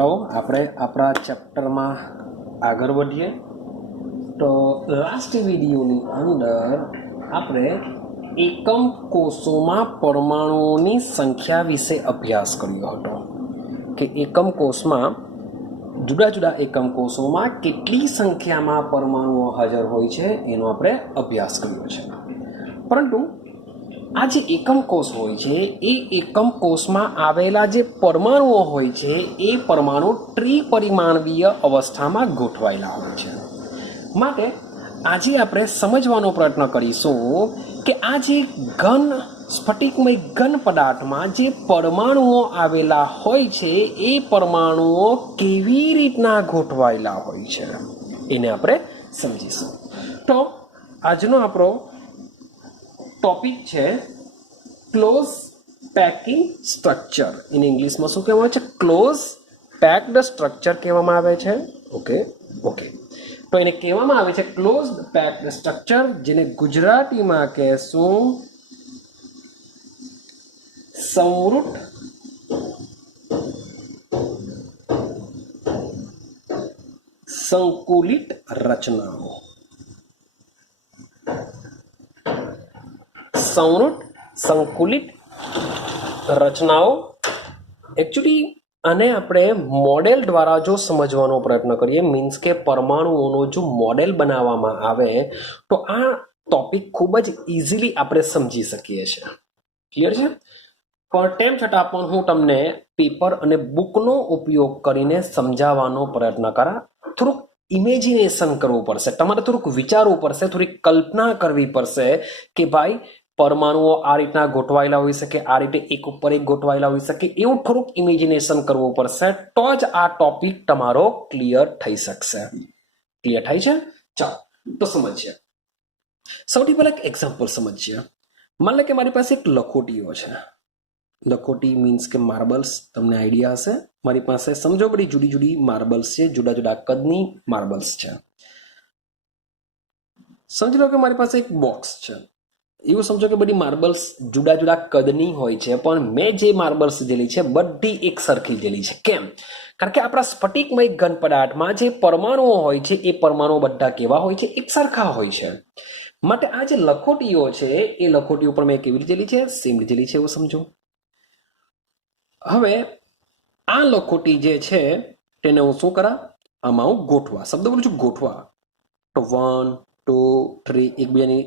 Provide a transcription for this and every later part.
છોકરાઓ આપણે આપણા ચેપ્ટરમાં આગળ વધીએ તો લાસ્ટ વિડીયોની અંદર આપણે એકમ કોષોમાં પરમાણુઓની સંખ્યા વિશે અભ્યાસ કર્યો હતો કે એકમ કોષમાં જુદા જુદા એકમ કોષોમાં કેટલી સંખ્યામાં પરમાણુઓ હાજર હોય છે એનો આપણે અભ્યાસ કર્યો છે. પરંતુ આ જે એકમ કોષ હોય છે એ એકમ કોષમાં આવેલા જે પરમાણુઓ હોય છે એ પરમાણુ ત્રિપરિમાણવીય અવસ્થામાં ગોઠવાયેલા હોય છે. માટે આજે આપણે સમજવાનો પ્રયત્ન કરીશું કે આ જે ઘન સ્ફટિકમય ઘન પદાર્થમાં જે પરમાણુઓ આવેલા હોય છે એ પરમાણુઓ કેવી રીતના ગોઠવાયેલા હોય છે એને આપણે સમજીશું. તો આજનો આપણો ટોપિક છે ક્લોઝ પેકિંગ સ્ટ્રક્ચર. ઇન ઇંગ્લિશમાં શું કહેવામાં આવે છે? ક્લોઝ પેક્ડ સ્ટ્રક્ચર કહેવામાં આવે છે. ઓકે તો એને કહેવામાં આવે છે ક્લોઝ પેક્ડ સ્ટ્રક્ચર, જેને ગુજરાતીમાં કહેશું સંવૃત સંકુલિત રચનાઓ. સંવૃત સંકુલિત રચનાઓ. એકચ્યુઅલી આને આપણે મોડેલ દ્વારા જો સમજવાનો પ્રયત્ન કરીએ, મીન્સ કે પરમાણુઓનો જો મોડેલ બનાવવામાં આવે તો આ ટોપિક ખૂબ જ ઇઝીલી આપણે સમજી શકીએ છીએ. ક્લિયર છે? પણ તેમ છતાં પણ હું તમને પેપર અને બુકનો ઉપયોગ કરીને સમજાવવાનો પ્રયત્ન કરા. થોડુંક ઇમેજિનેશન કરવું પડશે, તમારે થોડુંક વિચારવું પડશે, થોડીક કલ્પના કરવી પડશે કે ભાઈ પરમાણુઓ આ રીતના ગોઠવાયેલા હોઈ શકે, આ રીતે એક ઉપર એક ગોઠવાયેલા હોઈ શકે, એવું થોડુંક ઇમેજિનેશન કરવું પડશે, તો જ આ ટોપિક તમારો ક્લિયર થઈ શકશે. ક્લિયર થાય છે? ચાલો તો સમજીએ. સૌથી પહેલા એક એક્ઝામ્પલ સમજીએ. માન લે કે મારી પાસે એક લખોટીઓ છે. લખોટી મીન્સ કે માર્બલ્સ, તમને આઈડિયા હશે. મારી પાસે સમજો બધી જુદી જુદી માર્બલ્સ છે, જુદા જુદા કદની માર્બલ્સ છે. સમજી લો કે મારી પાસે એક બોક્સ છે. એવું સમજો કે બધી માર્બલ્સ જુદા જુદા કદની હોય છે, પણ મેં જે માર્બલ્સ લીધેલી છે બધી એક સરખી લીધેલી છે. કેમ? કારણ કે આપણા સ્ફટિકમય ઘન પદાર્થમાં જે પરમાણુઓ હોય છે એ પરમાણુઓ બધા કેવા હોય છે? એક સરખા હોય છે. માટે આ જે લખોટીઓ છે એ લખોટી ઉપર મેં કેવી લીધેલી છે? સેમ લીધેલી છે, એવું સમજો. હવે આ લખોટી જે છે તેને હું શું કરા? આમાં હું ગોઠવા, શબ્દ બોલું છું ગોઠવા. તો 1 2 3 એકબીજાની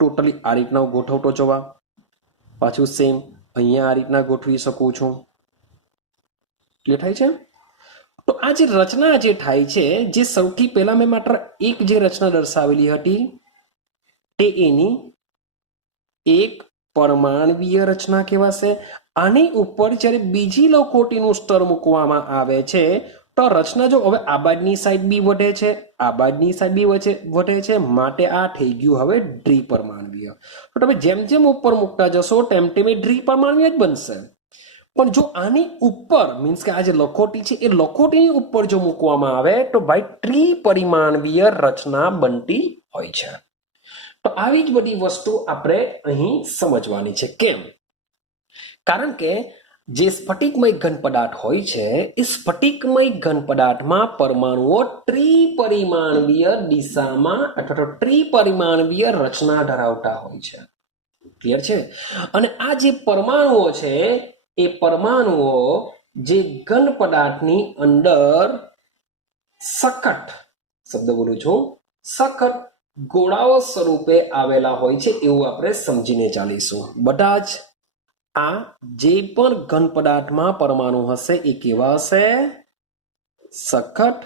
ટોટલી આ રીતના ગોઠવતો જવા. પાછું સેમ અહીંયા આ રીતના ગોઠવી શકું છું. ક્લિયર થાય છે? તો આ જે રચના જે થાય છે, જે સૌથી પહેલા મેં માત્ર એક જે રચના દર્શાવેલી હતી તે એની એક પરમાણવીય રચના કહેવાશે. આની ઉપર જ્યારે બીજી લખોટીનું સ્તર મૂકવામાં આવે છે તો રચના જો હવે આ બાજુની સાઈડ બી વધે છે, આ બાજુની સાઈડ બી વધે છે, માટે આ થઈ ગયું હવે દ્વિપરમાણવીય. તો તમે જેમ જેમ ઉપર મૂકતા જશો તેમ તેમ એ દ્વિપરમાણવીય જ બનશે. પણ જો આની ઉપર મીન્સ કે આ જે લખોટી છે એ લખોટીની ઉપર જો મૂકવામાં આવે તો ભાઈ ત્રિપરિમાણવીય રચના બનતી હોય છે. તો આવી જ બધી વસ્તુ આપણે અહીં સમજવાની છે. કેમ? કારણ કે જે સ્ફટિકમય ઘન પદાર્થ હોય છે એ સ્ફટિકમય ઘન પદાર્થમાં પરમાણુઓ ત્રિપરિમાણવીય દિશામાં અથવા તો ત્રિપરિમાણવીય રચના ધરાવતા હોય છે. ક્લિયર છે? અને આ જે પરમાણુઓ છે એ પરમાણુઓ જે ઘન પદાર્થની અંદર સખત, શબ્દ બોલું છું સખત, ગોળાઓ સ્વરૂપે આવેલા હોય છે એવું આપણે સમજીને ચાલીશું. બધા જ આ જે પણ ઘન પદાર્થમાં પરમાણુ હશે એ કેવા હશે? સખત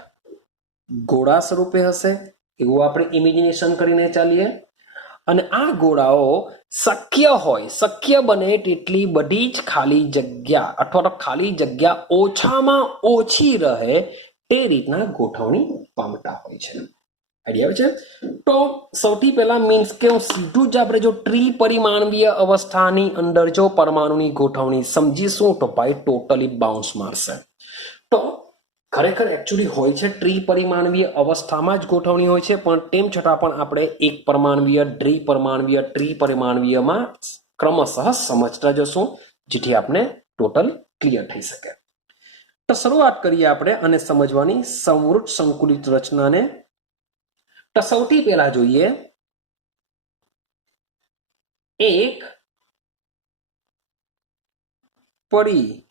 ગોળા સ્વરૂપે હશે એવું આપણે ઇમેજિનેશન કરીને ચાલીએ. અને આ ગોળાઓ શક્ય બને તેટલી બધી જ ખાલી જગ્યા અથવા તો ખાલી જગ્યા ઓછામાં ઓછી રહે તે રીતના ગોઠવણી પામતા હોય છે. આઈડિયા આવે છે? તો સૌથી પહેલા મીન્સ કે હું સીધું જ આપણે જો ત્રિપરિમાણવીય અવસ્થાની અંદર જો પરમાણુની ગોઠવણી સમજીશું તો ભાઈ ટોટલી બાઉન્સ મારશે. તો ખરેખર એકચ્યુઅલી હોય છે ત્રિપરિમાણવીય અવસ્થામાં જ ગોઠવણી હોય છે, પણ તેમ છતાં પણ આપણે એક પરમાણવીય, દ્વિપરમાણવીય, ત્રિપરિમાણવીયમાં ક્રમશઃ સમજતા જશું, જેથી આપણે ટોટલ ક્લિયર થઈ શકે. તો શરૂઆત કરીએ આપણે અને સમજવાની સમૃદ્ધ સંકુલિત રચનાને. તો સૌથી પહેલા જોઈએ એક પરિમાણમાં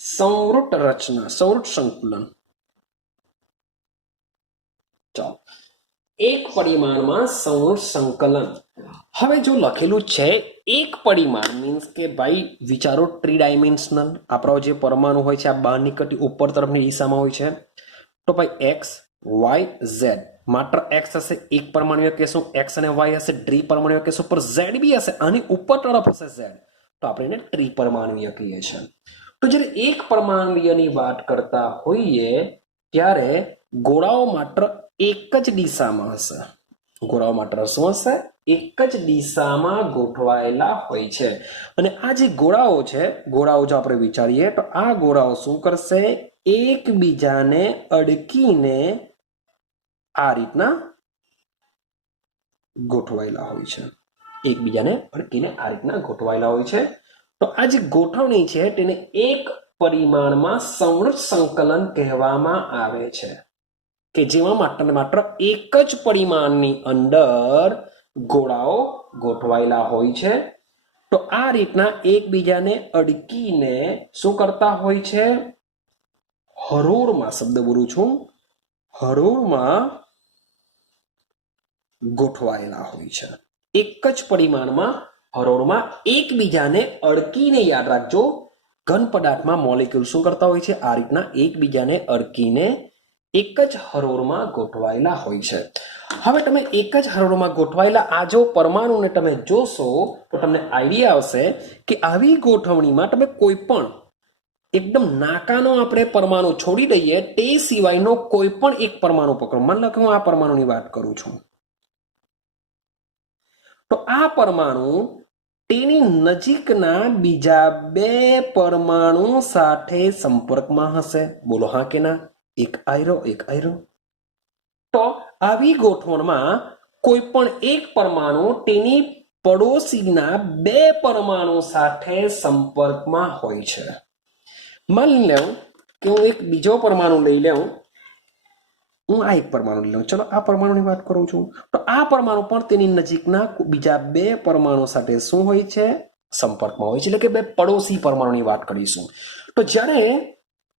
સંવૃત રચના, સંવૃત સંકુલન. ચાલો, એક પરિમાણમાં સંવૃત સંકલન. હવે જો લખેલું છે એક પરિમાણ મીન્સ કે ભાઈ વિચારો ટ્રી ડાયમેન્શનલ. આપણો જે પરમાણુ હોય છે આ બહાર નીકળતી ઉપર તરફની દિશામાં હોય છે. તો ભાઈ એક્સ વાય ઝેડ, માત્ર એક્સ હશે એક પરમાણુય કહેશું, એક્સ અને વાય હશે ટ્રી પરમાણુય કહેશું, પર ઝેડ બી હશે આની ઉપર તરફ હશે ઝેડ, તો આપણે એને ટ્રી પરમાણુય કહીએ છીએ. તો જ્યારે એક પરમાણુયની વાત કરતા હોઈએ ત્યારે ગોળાઓ માત્ર એક જ દિશામાં હશે. ગોળાઓ માત્ર શું હશે? એક જ દિશામાં ગોઠવાયેલા હોય છે. અને આ જે ગોળાઓ છે, ગોળાઓ જો આપણે વિચારીએ તો આ ગોળાઓ શું કરશે? એકબીજાને અડકીને આ રીતના ગોઠવાયેલા હોય છે. એકબીજાને અડકીને આ રીતના ગોઠવાયેલા હોય છે. તો આ જે ગોઠવણી છે તેને એક પરિમાણમાં સંવૃત સંકલન કહેવામાં આવે છે, કે જેમાં માત્ર એક જ પરિમાણની અંદર ગોળાઓ ગોઠવાયેલા હોય છે. તો આ રીતના એકબીજાને અડકીને શું કરતા હોય છે? હરોળમાં, શબ્દ બોલું છું, હરોળમાં ગોઠવાયેલા હોય છે. એક જ પરિમાણમાં હરોળમાં એકબીજાને અડકીને, યાદ રાખજો, ઘન પદાર્થમાં મોલેક્યુલ શું કરતા હોય છે? આ રીતના એકબીજાને અડકીને એક જ હરોળમાં ગોઠવાયેલા હોય છે. હવે તમે એક જ હરોળમાં ગોઠવાયેલા આ જો પરમાણુને તમે જોશો તો તમને આઈડિયા આવશે કે આવી ગોઠવણીમાં તમે કોઈ પણ એકદમ નાકાનો આપણે પરમાણુ છોડી દઈએ તે સિવાયનો કોઈ પણ એક પરમાણુ પકડો. માની લો કે હું આ પરમાણુની વાત કરું છું, તો આ પરમાણુ તેની નજીકના બીજા બે પરમાણુ સાથે સંપર્કમાં હશે. બોલો હા કે ના? એક આયરો, એક આયરો. તો આવી ગોઠવણમાં કોઈ પણ એક પરમાણુ તેની પડોશીના બે પરમાણુ સાથે સંપર્કમાં હોય છે. માની લઉં કે હું એક બીજો પરમાણુ લઈ લઉં, હું આ એક પરમાણુ લઈ લઉં, ચલો આ પરમાણુની વાત કરું છું, તો આ પરમાણુ પણ તેની નજીકના બીજા બે પરમાણુ સાથે શું હોય છે? સંપર્કમાં હોય છે. એટલે કે બે પડોશી પરમાણુની વાત કરીશું. તો જ્યારે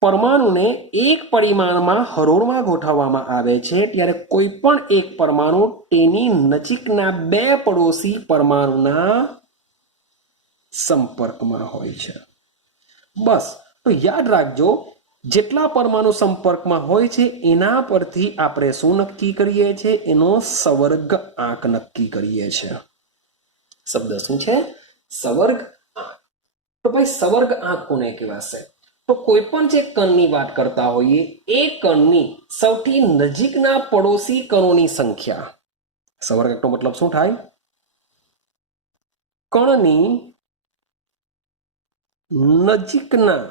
પરમાણુને એક પરિમાણમાં હરોળમાં ગોઠવવામાં આવે છે ત્યારે કોઈ પણ એક પરમાણુ તેની નજીકના બે પડોશી પરમાણુના સંપર્કમાં હોય છે. બસ. તો યાદ રાખજો, જેટલા પરમાણુ સંપર્કમાં હોય છે એના પરથી આપણે શું નક્કી કરીએ છીએ? એનો સવર્ગ આંક નક્કી કરીએ છીએ. શબ્દ શું છે? સવર્ગ આંક. તો ભાઈ સવર્ગ આંક કોને કહેવાશે? તો કોઈ પણ જે કણની વાત કરતા હોઈએ એ કણની સૌથી નજીકના પડોશી કણોની સંખ્યા. સવર્ગ આંકનો મતલબ શું થાય? કણની નજીકના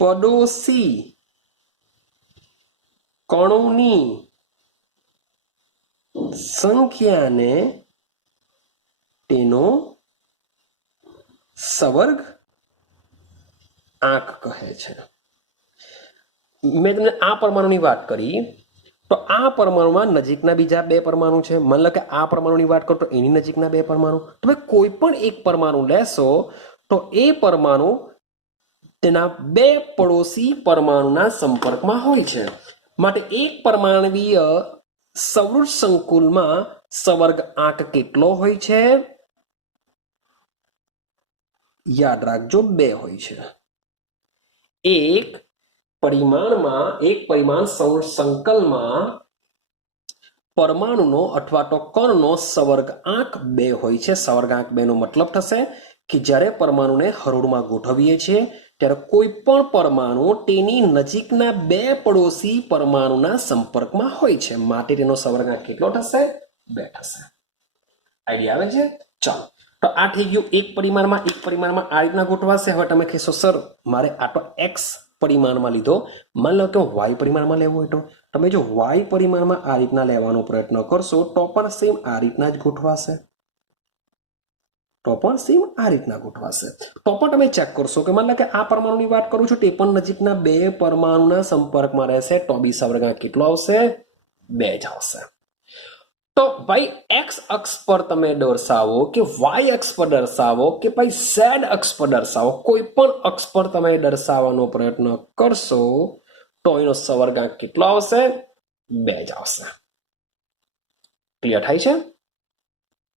પડોશી કણોની સંખ્યાને તેનો સવર્ગ આંક કહે છે. મેં તમને આ પરમાણુની વાત કરી, તો આ પરમાણુમાં નજીકના બીજા બે પરમાણુ છે. માની લો કે આ પરમાણુની વાત કરું તો એની નજીકના બે પરમાણુ. તમે કોઈ પણ એક પરમાણુ લેશો તો એ પરમાણુ તેના બે પડોશી પરમાણુના સંપર્કમાં હોય છે. માટે એક પરમાણવીય સવૃત સંકુલમાં સવર્ગ આંક કેટલો હોય છે? યાદ રાખજો, 2 હોય છે. એક પરિમાણ સંકલમાં પરમાણુનો અથવા તો કણનો સવર્ગ આંક 2 હોય છે. સવર્ગ આંક 2 નો મતલબ થશે કે જ્યારે પરમાણુને હરોળમાં ગોઠવીએ છીએ ત્યારે કોઈ પણ પરમાણુ તેની નજીકના બે પડોશી પરમાણુના સંપર્કમાં હોય છે. માટે તેનો સવર્ગ આંક કેટલો થશે? 2 થશે. આઈડિયા આવે છે? ચાલો, તો આ થઈ ગયું એક પરિમાણમાં આ રીતના ગોઠવાશે. હવે તમે કહેશો સર મારે આ તો એક્સ પરિમાણમાં લીધો, માની લો કે વાય પરિમાણમાં લેવું હોય તો તમે જો વાય પરિમાણમાં આ રીતના લેવાનો પ્રયત્ન કરશો તો પણ સેમ આ રીતના જ ગોઠવાશે. તો પણ સેમ આ રીતના ગોઠવાશે. તો પણ તમે ચેક કરશો કે માની લો કે આ પરમાણુની વાત કરું છું તે પણ નજીકના બે પરમાણુના સંપર્કમાં રહેશે તો બી સવર્ગાંક કેટલો આવશે? 2 જ આવશે. તો ભાઈ એક્સ અક્ષ પર તમે દર્શાવો કે વાય અક્ષ પર દર્શાવો કે ભાઈ ઝેડ અક્ષ પર દર્શાવો, કોઈ પણ અક્ષ પર તમે દર્શાવવાનો પ્રયત્ન કરશો તો એનો સવર્ગાંક કેટલો આવશે? 2 જ આવશે. ક્લિયર થાય છે?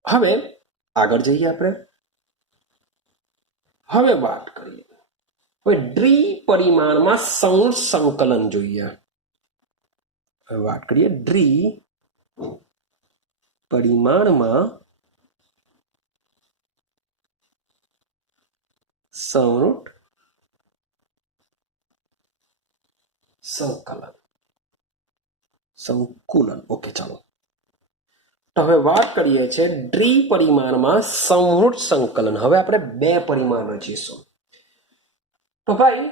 હવે આગળ જઈએ આપણે. હવે વાત કરીએ હવે દ્વિપરિમાણમાં સંયુક્ત સંકલન જોઈએ. હવે વાત કરીએ દ્વિપરિમાણમાં સંયુક્ત સંકુલન. ઓકે, ચાલો. તો હવે વાત કરીએ છીએ દ્વિપરિમાણમાં સંયુક્ત સંકલન. હવે આપણે 2 પરિમાણ રચીશું. તો ભાઈ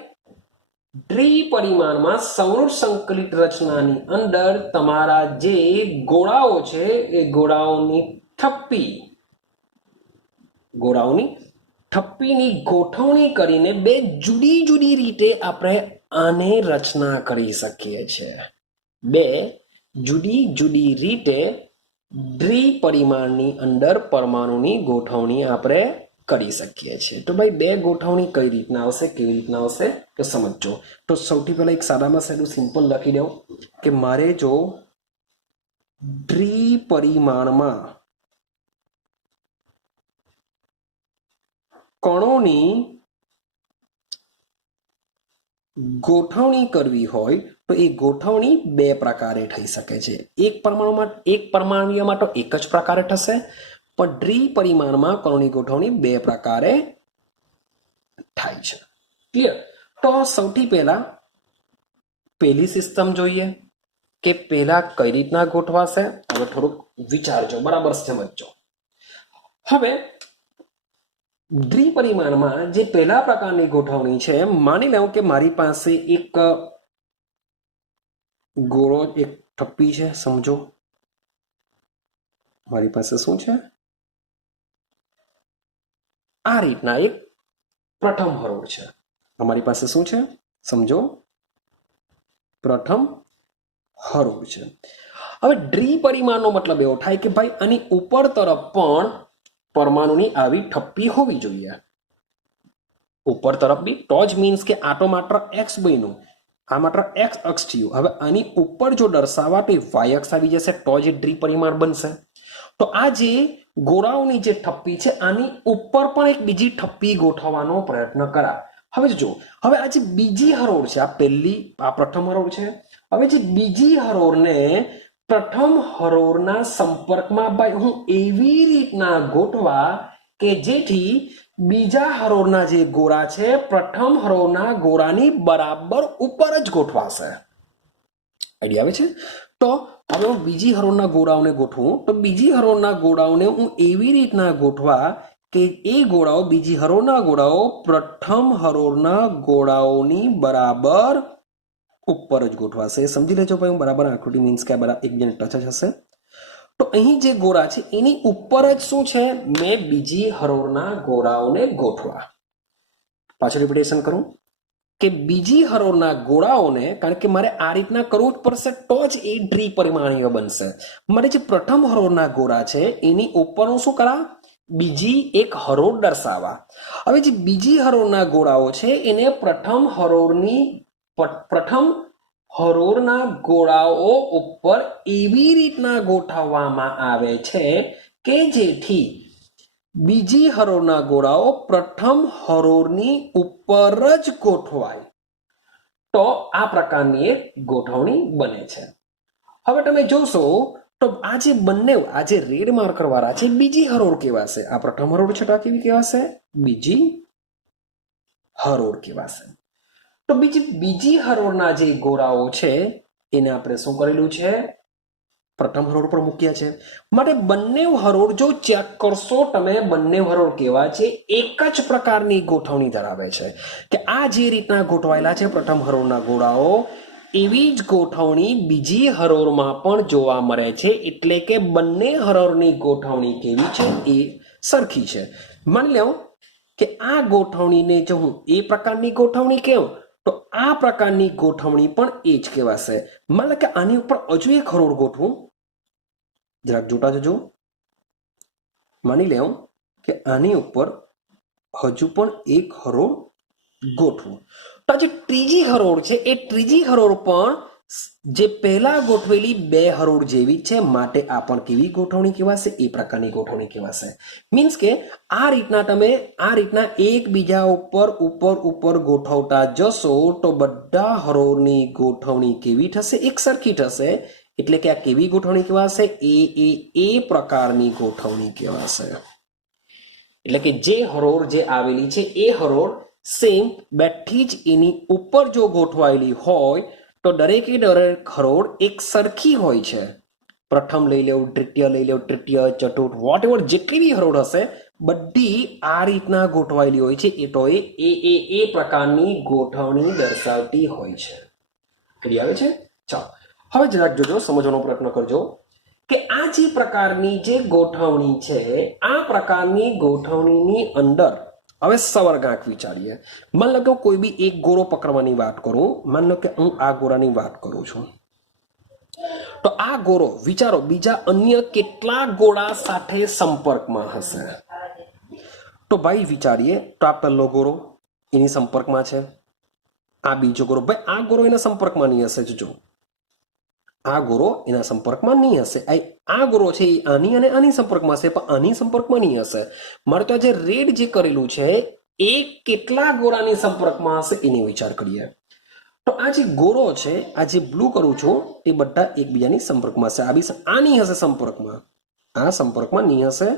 દ્વિપરિમાણમાં સંયુક્ત સંકલિત રચનાની અંદર તમારા જે ગોળાઓ છે એ ગોળાઓની થપ્પીની ગોઠવણી કરીને 2 જુદી જુદી રીતે આપણે આને રચના કરી શકીએ છીએ. 2 જુદી જુદી રીતે દ્વિપરિમાણની અંદર પરમાણુની ગોઠવણી આપણે કરી શકીએ છીએ. તો ભાઈ 2 ગોઠવણી કઈ રીતના આવશે, કેવી રીતના આવશે તો સમજો. તો સૌથી પહેલા એક સાદામાં સાદું સિમ્પલ લખી દઉં કે મારે જો દ્વિપરિમાણમાં કણોની ગોઠવણી કરવી હોય તો એ ગોઠવણી 2 પ્રકારે થઈ શકે છે. એક પરમાણુમાં તો એક જ પ્રકારે થશે, પણ દ્વિપરિમાણમાં કણોની ગોઠવણી 2 પ્રકારે થાય છે. ક્લિયર? તો સૌથી પહેલા પહેલી સિસ્ટમ જોઈએ કે પહેલા કઈ રીતના ગોઠવાશે. હવે થોડુંક વિચારજો, બરાબર સમજજો. હવે દ્વિપરિમાણમાં જે પહેલા પ્રકારની ગોઠવણી છે, માની લઉં કે મારી પાસે એક ગોળો, એક થપ્પી છે. સમજો મારી પાસે શું છે? આ રીતના એક પ્રથમ હરોળ છે. અમારી પાસે શું છે? સમજો પ્રથમ હરોળ છે. હવે દ્વિપરિમાણનો મતલબ એવો થાય કે ભાઈ આની ઉપર તરફ પણ પરમાણુની આવી થપ્પી હોવી જોઈએ. ઉપર તરફ બી તો જ મીન્સ કે આ તો માત્ર એક્સ બન્યું, આ માત્ર એક્સ અક્ષ થયું. હવે આની ઉપર જો દર્શાવવા તો વાય અક્ષ આવી જશે તો જ દ્વિપરિમાણ બનશે. તો આ જે ગોળાઓની જે થપ્પી છે આની ઉપર પણ એક બીજી થપ્પી ગોઠવવાનો પ્રયત્ન કરા. હવે જો હવે આ જે બીજી હરોળ છે, આ પ્રથમ હરોળ છે. હવે જે બીજી હરોળને પ્રથમ હરોળના સંપર્કમાં ભાઈ હું એવી રીતના ગોઠવા કે જેથી બીજા હરોળના જે ગોળા છે પ્રથમ હરોળના ગોળાની બરાબર ઉપર જ ગોઠવાશે. આઈડિયા આવે છે? તો હવે હું બીજી હરોળના ગોળાઓને ગોઠવું તો બીજી હરોળના ગોળાઓને હું એવી રીતના ગોઠવા કે એ ગોળાઓ બીજી હરોળના ગોળાઓ પ્રથમ હરોળના ગોળાઓની બરાબર ઉપર જ ગોઠવાશે. સમજી લેજો ભાઈ, હું બરાબર આકૃતિ મીન્સ કે બરાબર એકબીજાને ટચ જ હશે. તો અહીં જે ગોળા છે એની ઉપર જ શું છે, મેં બીજી હરોળના ગોળાઓને ગોઠવા. પાછળ રિપીટેશન કરું કે બીજી હરોળના ગોળાઓને, કારણ કે મારે આ રીતના કરવું જ પડશે તો જ એ દ્વિપરિમાણીય બનશે. મારે જે પ્રથમ હરોળના ગોળા છે એની ઉપર હું શું કરા, બીજી એક હરોળ દર્શાવવા. હવે જે બીજી હરોળના ગોળાઓ છે એને પ્રથમ હરોળના ગોળાઓ ઉપર એવી રીતના ગોઠવવામાં આવે છે કે જેથી બીજી હરોળના ગોળાઓ પ્રથમ હરોળની ઉપર જ ગોઠવાય. તો આ પ્રકારની એક ગોઠવણી બને છે. હવે તમે જોશો તો આ જે બંને આ જે રેડ માર્કર વાળા છે બીજી હરોળ કહેવાશે. આ પ્રથમ હરોળ છે તો આ કેવી કહેવાશે, બીજી હરોળ કહેવાશે. તો બીજી હરોળના જે ગોળાઓ છે એને આપણે શું કરેલું છે, પ્રથમ હરોળ પર મૂક્યા છે. માટે બંને હરોળ જો ચેક કરશો તમે, બંને હરોળ કેવા છે, એક જ પ્રકારની ગોઠવણી ધરાવે છે. કે આ જે રીતના ગોઠવાયેલા છે પ્રથમ હરોળના ગોળાઓ એવી જ ગોઠવણી બીજી હરોળમાં પણ જોવા મળે છે. એટલે કે બંને હરોળની ગોઠવણી કેવી છે, એ સરખી છે. માની લો કે આ ગોઠવણીને જો હું એ પ્રકારની ગોઠવણી કહું તો આ પ્રકારની ગોઠવણી પણ એ જ કહેવાશે. માની લો કે આની ઉપર હજુ એક હરોળ ગોઠવું, જરાક જોતા જજો. માની લો કે આની ઉપર હજુ પણ એક હરોળ ગોઠવું તો આ જે ત્રીજી હરોળ છે એ ત્રીજી હરોળ પણ જે પહેલા ગોઠવેલી બે હરોળ જેવી છે, માટે આ પણ કેવી ગોઠવણી કહેવાશે? એ પ્રકારની ગોઠવણી કહેવાશે. મીન્સ કે આ રીતના તમે આ રીતના એકબીજા ઉપર ઉપર ઉપર ગોઠવતા જશો તો બધા હરોળની ગોઠવણી કેવી થશે? એક સરખી થશે. એટલે કે આ કેવી ગોઠવણી કહેવાશે? એ પ્રકારની ગોઠવણી કહેવાશે. એટલે કે જે હરોળ જે આવેલી છે એ હરોળ સેમ બેઠી જ એની ઉપર જો ગોઠવાયેલી હોય તો દરેકે દરેક હરોળ એક સરખી હોય છે. પ્રથમ લઈ લેવું, દ્વિતીય લઈ લેવું, તૃતીય, ચતુર્થ, વોટ એવર જેટલી બી હરોળ હશે બધી આ રીતના ગોઠવાયેલી હોય છે. એ તો એ પ્રકારની ગોઠવણી દર્શાવતી હોય છે. ક્લિયર આવે છે? ચાલો હવે જરાક જોજો, સમજવાનો પ્રયત્ન કરજો કે આ જે પ્રકારની જે ગોઠવણી છે આ પ્રકારની ગોઠવણીની અંદર હવે સવર્ગાંક વિચારીએ. માન લો કે કોઈ બી એક ગોળો પકડવાની વાત કરું, માન લો કે હું આ ગોળાની વાત કરું છું, તો આ ગોળો વિચારો બીજા અન્ય કેટલા ગોળા સાથે સંપર્કમાં હશે? તો ભાઈ વિચારીએ તો આ પહેલો ગોળો એની સંપર્કમાં છે, આ બીજો ગોળો, ભાઈ આ ગોળો એના સંપર્કમાં નહીં હશે. જો આ ગોળો એના સંપર્કમાં નહીં હશે. આ ગોળો છે એ આની અને આની સંપર્કમાં હશે, પણ આની સંપર્કમાં નહીં હશે. મારે તો જે રેડ જે કરેલું છે એ કેટલા ગોળાની સંપર્કમાં હશે એની વિચાર કરીએ. તો આ જે ગોળો છે, આ જે બ્લુ કરું છું એ બધા એકબીજાની સંપર્કમાં હશે. આ બી આની હશે સંપર્કમાં, આ સંપર્કમાં નહીં હશે,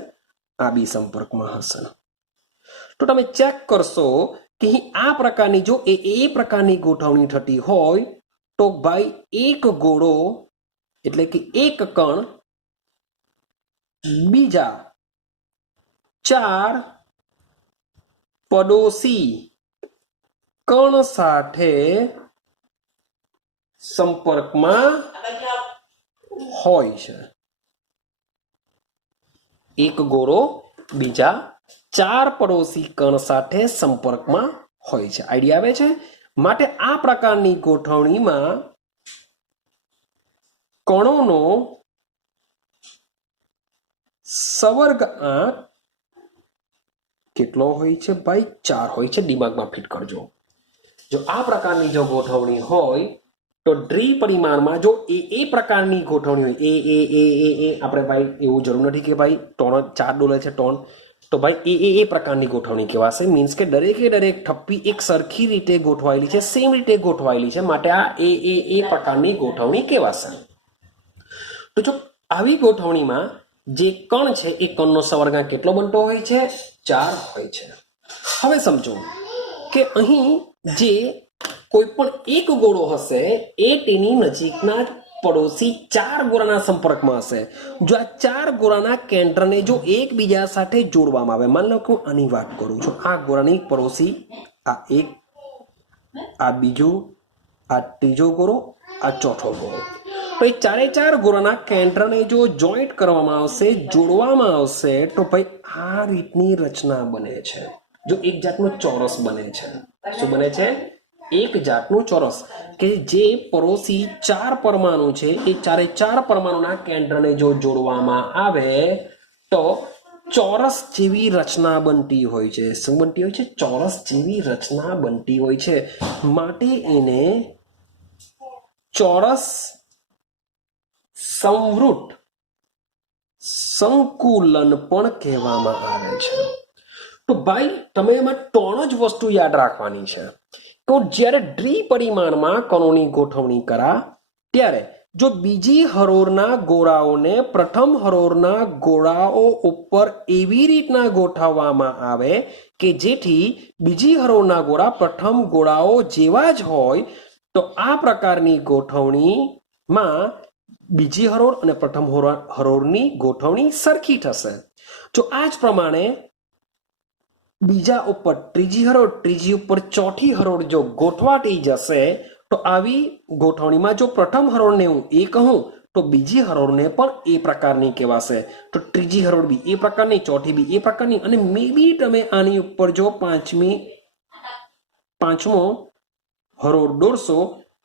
આ બી સંપર્કમાં હશે. તો તમે ચેક કરશો કે આ પ્રકારની જો એ પ્રકારની ગોઠવણી થતી હોય તો ભાઈ એક ગોળો એટલે કે એક કણ બીજા 4 પડોશી કણ સાથે સંપર્કમાં હોય છે. એક ગોળો બીજા 4 પડોશી કણ સાથે સંપર્કમાં હોય છે. આઈડિયા આવે છે? માટે આ પ્રકારની ગોઠવણીમાં કણોનો સવર્ગાંક કેટલો હોય છે? ભાઈ 4 હોય છે. દિમાગમાં ફિટ કરજો. જો આ પ્રકારની જો ગોઠવણી હોય તો દ્વિપરિમાણમાં જો એ પ્રકારની ગોઠવણી હોય એ આપણે ભાઈ એવું જરૂર નથી કે ભાઈ 4 ડોલર છે ટોન, તો ભાઈ એ પ્રકારની ગોઠવણી કહેવાશે. મીન્સ કે દરેકે દરેક થપ્પી એક સરખી રીતે ગોઠવાયેલી છે, સેમ રીતે ગોઠવાયેલી છે, માટે આ એ પ્રકારની ગોઠવણી કહેવાશે. તો જો આવી ગોઠવણીમાં જે કણ છે એ કણનો સવર્ગાંક કેટલો બનતો હોય છે? 4 હોય છે. હવે સમજો કે અહીં જે કોઈ પણ એક ગોળો હશે એ તેની નજીકના પડોશી 4 ગોળાના સંપર્કમાં હશે. જો આ 4 ગોળાના કેન્દ્રને જો એકબીજા સાથે જોડવામાં આવે, માન લો કે હું આની વાત કરું છું, આ ગોળાની પડોશી આ એક, આ બીજું, આ ત્રીજો ગોળો, આ ચોથો ગોળો, તો એ 4 ગોળાના કેન્દ્રને જો જોઈન્ટ કરવામાં આવશે, જોડવામાં આવશે તો ભાઈ આ રીતની રચના બને છે. જો એક જાતનો ચોરસ બને છે. શું બને છે? એક જાતનું ચોરસ કે જે પડોશી 4 પરમાણુ છે એ 4 પરમાણુના કેન્દ્રને જો જોડવામાં આવે તો ચોરસ જેવી રચના બનતી હોય છે. શું બનતી હોય છે? ચોરસ જેવી રચના બનતી હોય છે. માટે એને ચોરસ સંવૃત સંકુલન પણ કહેવામાં આવે છે. તો ભાઈ તમે એમાં 3 જ વસ્તુ યાદ રાખવાની છે. તો જ્યારે દ્વિપરિમાણમાં કણોની ગોઠવણી કરા ત્યારે જો બીજી હરોળના ગોળાઓને પ્રથમ હરોળના ગોળાઓ ઉપર એવી રીતના ગોઠવવામાં આવે કે જેથી બીજી હરોળના ગોળા પ્રથમ ગોળાઓ જેવા જ હોય તો આ પ્રકારની ગોઠવણીમાં બીજી હરોળ અને પ્રથમ હરોળની ગોઠવણી સરખી થશે. જો આ જ પ્રમાણે બીજા ઉપર ત્રીજી હરોળ, ત્રીજી ઉપર ચોથી હરોળ જો ગોઠવાતી જશે તો આવી ગોઠવણીમાં જો પ્રથમ હરોળને હું એ કહું તો બીજી હરોળને પણ એ પ્રકારની કહેવાશે. તો ત્રીજી હરોળ બી એ પ્રકારની, ચોથી બી એ પ્રકારની, અને મે બી તમે આની ઉપર જો પાંચમો હરોળ દોરશો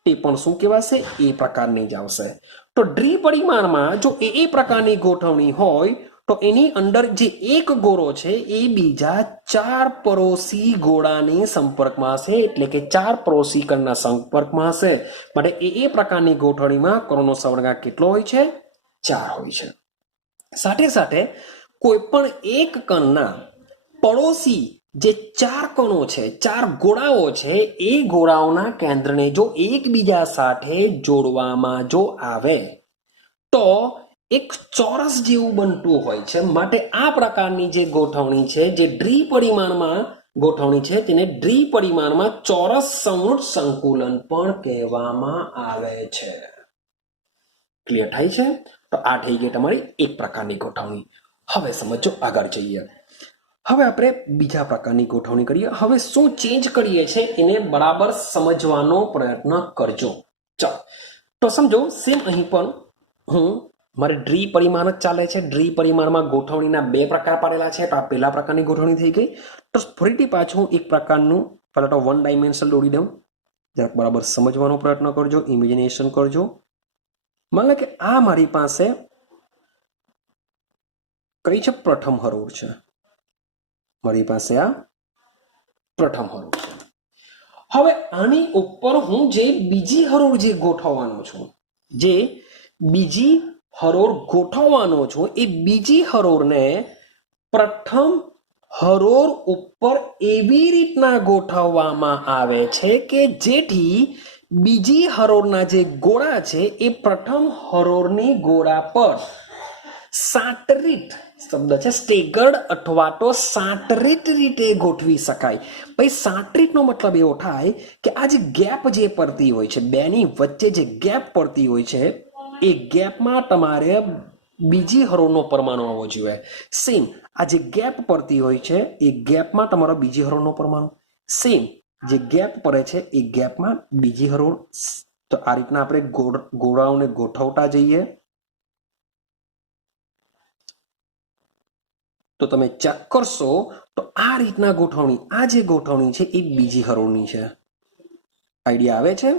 તે પણ શું કહેવાશે? એ પ્રકારની જ આવશે. તો દ્વિપરિમાણમાં જો એ પ્રકારની ગોઠવણી હોય તો એની અંદર જે એક ગોળો છે એ બીજા 4 પડોશી ગોળાની સંપર્કમાં હશે, એટલે કે 4 પડોશી કણના સંપર્કમાં હશે. માટે એ પ્રકારની ગોઠવણીમાં કણોનો સળંગાંક કેટલો હોય છે? 4 હોય છે. સાથે સાથે કોઈ પણ એક કણના પડોશી જે 4 કણો છે, 4 ગોળાઓ છે, એ ગોળાઓના કેન્દ્રને જો એકબીજા સાથે જોડવામાં જો આવે તો એક ચોરસ જેવું બનતું હોય છે. માટે આ પ્રકારની જે ગોઠવણી છે, જે દ્વિપરિમાણમાં ગોઠવણી છે, તેને દ્વિપરિમાણમાં ચોરસ સમરૂપ સંકુલન પણ કહેવામાં આવે છે. ક્લિયર થાય છે? તો આ થઈ ગઈ તમારી એક પ્રકારની ગોઠવણી. હવે સમજો, આગળ જઈએ. હવે આપણે બીજા પ્રકારની ગોઠવણી કરીએ. હવે શું ચેન્જ કરીએ છે એને બરાબર સમજવાનો પ્રયત્ન કરજો. ચાલો, તો સમજો સેમ અહીં પણ મારે દ્વિપરિમાણ જ ચાલે છે. દ્વિપરિમાણમાં ગોઠવણીના 2 પ્રકાર પાડેલા છે. તો આ પહેલા પ્રકારની ગોઠવણી થઈ ગઈ. તો ફરીથી પાછું એક પ્રકારનું પહેલા તો 1 ડાયમેન્શન દોરી દઉં. જરાક બરાબર સમજવાનો પ્રયત્ન કરજો, ઇમેજિનેશન કરજો. માનો કે આ મારી પાસે કઈ છે? પ્રથમ હરોળ છે. મારી પાસે આ પ્રથમ હરોળ છે. હવે આની ઉપર હું જે બીજી હરોળ જે ગોઠવવાનો છું, જે બીજી હરોળ ગોઠવવાનો છું, એ બીજી હરોળને પ્રથમ હરોળ ઉપર એવી રીતના ગોઠવવામાં આવે છે કે જેથી બીજી હરોળના જે ગોળા છે એ પ્રથમ હરોળની ગોળા પર સાટરીત શબ્દ છે, સ્ટેગર્ડ અથવા તો સાટરીત રીતે ગોઠવી શકાય. ભાઈ સાટરીતનો મતલબ એવો થાય કે આ જે ગેપ જે પડતી હોય છે, બેની વચ્ચે જે ગેપ પડતી હોય છે, એ ગેપમાં તમારે બીજી હરોળનો પરમાણુ આવવો જોઈએ. સેમ આ જે ગેપ પડતી હોય છે એ ગેપમાં તમારો બીજી હરોળનો પરમાણુ, સેમ જે ગેપ પડે છે એ ગેપમાં બીજી હરોળ. તો આ રીતના આપણે ગોળાઓને ગોઠવતા જઈએ. તો તમે ચેક કરશો તો આ રીતના ગોઠવણી, આ જે ગોઠવણી છે એ બીજી હરોળની છે. આઈડિયા આવે છે?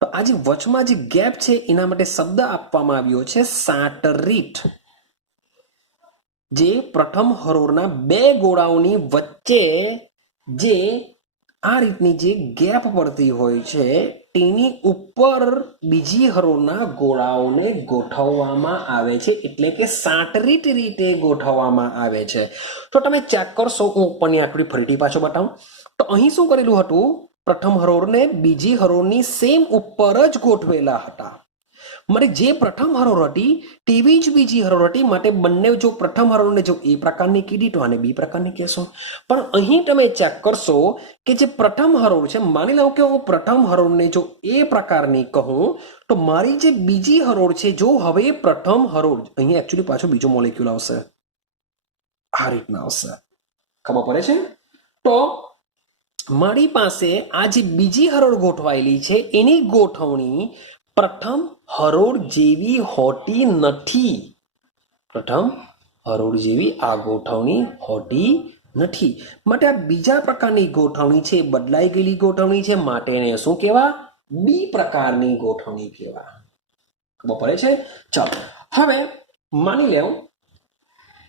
તો આ જે વચમાં જે ગેપ છે એના માટે શબ્દ આપવામાં આવ્યો છે સાટરીત. જે પ્રથમ હરોળના 2 ગોળાઓની વચ્ચે જે આ રીતની જે ગેપ પડતી હોય છે તેની ઉપર બીજી હરોળના ગોળાઓને ગોઠવવામાં આવે છે, એટલે કે સાટરીત રીતે ગોઠવવામાં આવે છે. તો તમે ચેક કરશો, હું ઉપરની આકૃતિ ફરીથી પાછો બતાવું. તો અહીં શું કરેલું હતું? પ્રથમ હરોળને બીજી હરોળની સેમ ઉપર જ ગોઠવેલા હતા. મારે જે પ્રથમ હરોળ હતી તેવી જ બીજી હરોળ હતી. માટે બંને જો પ્રથમ હરોળને જો એ પ્રકારની કીધી તો આને બી પ્રકારની કહેશો. પણ અહીં તમે ચેક કરશો કે જે પ્રથમ હરોળ છે, માની લો કે હું પ્રથમ હરોળને જો એ પ્રકારની કહું તો મારી જે બીજી હરોળ છે, જો હવે પ્રથમ હરોળ અહીં એકચ્યુઅલી પાછો બીજો મોલેક્યુલ આવશે, આ રીતના આવશે. ખબર પડે છે? તો મારી પાસે આ જે બીજી હરોળ ગોઠવાયેલી છે એની ગોઠવણી પ્રથમ હરોળ જેવી હોતી નથી. પ્રથમ હરોળ જેવી આ ગોઠવણી હોતી નથી. માટે આ બીજા પ્રકારની ગોઠવણી છે, બદલાઈ ગયેલી ગોઠવણી છે. માટે એને શું કહેવા? બી પ્રકારની ગોઠવણી કહેવા. ખબર પડે છે? ચાલો, હવે માની લેવું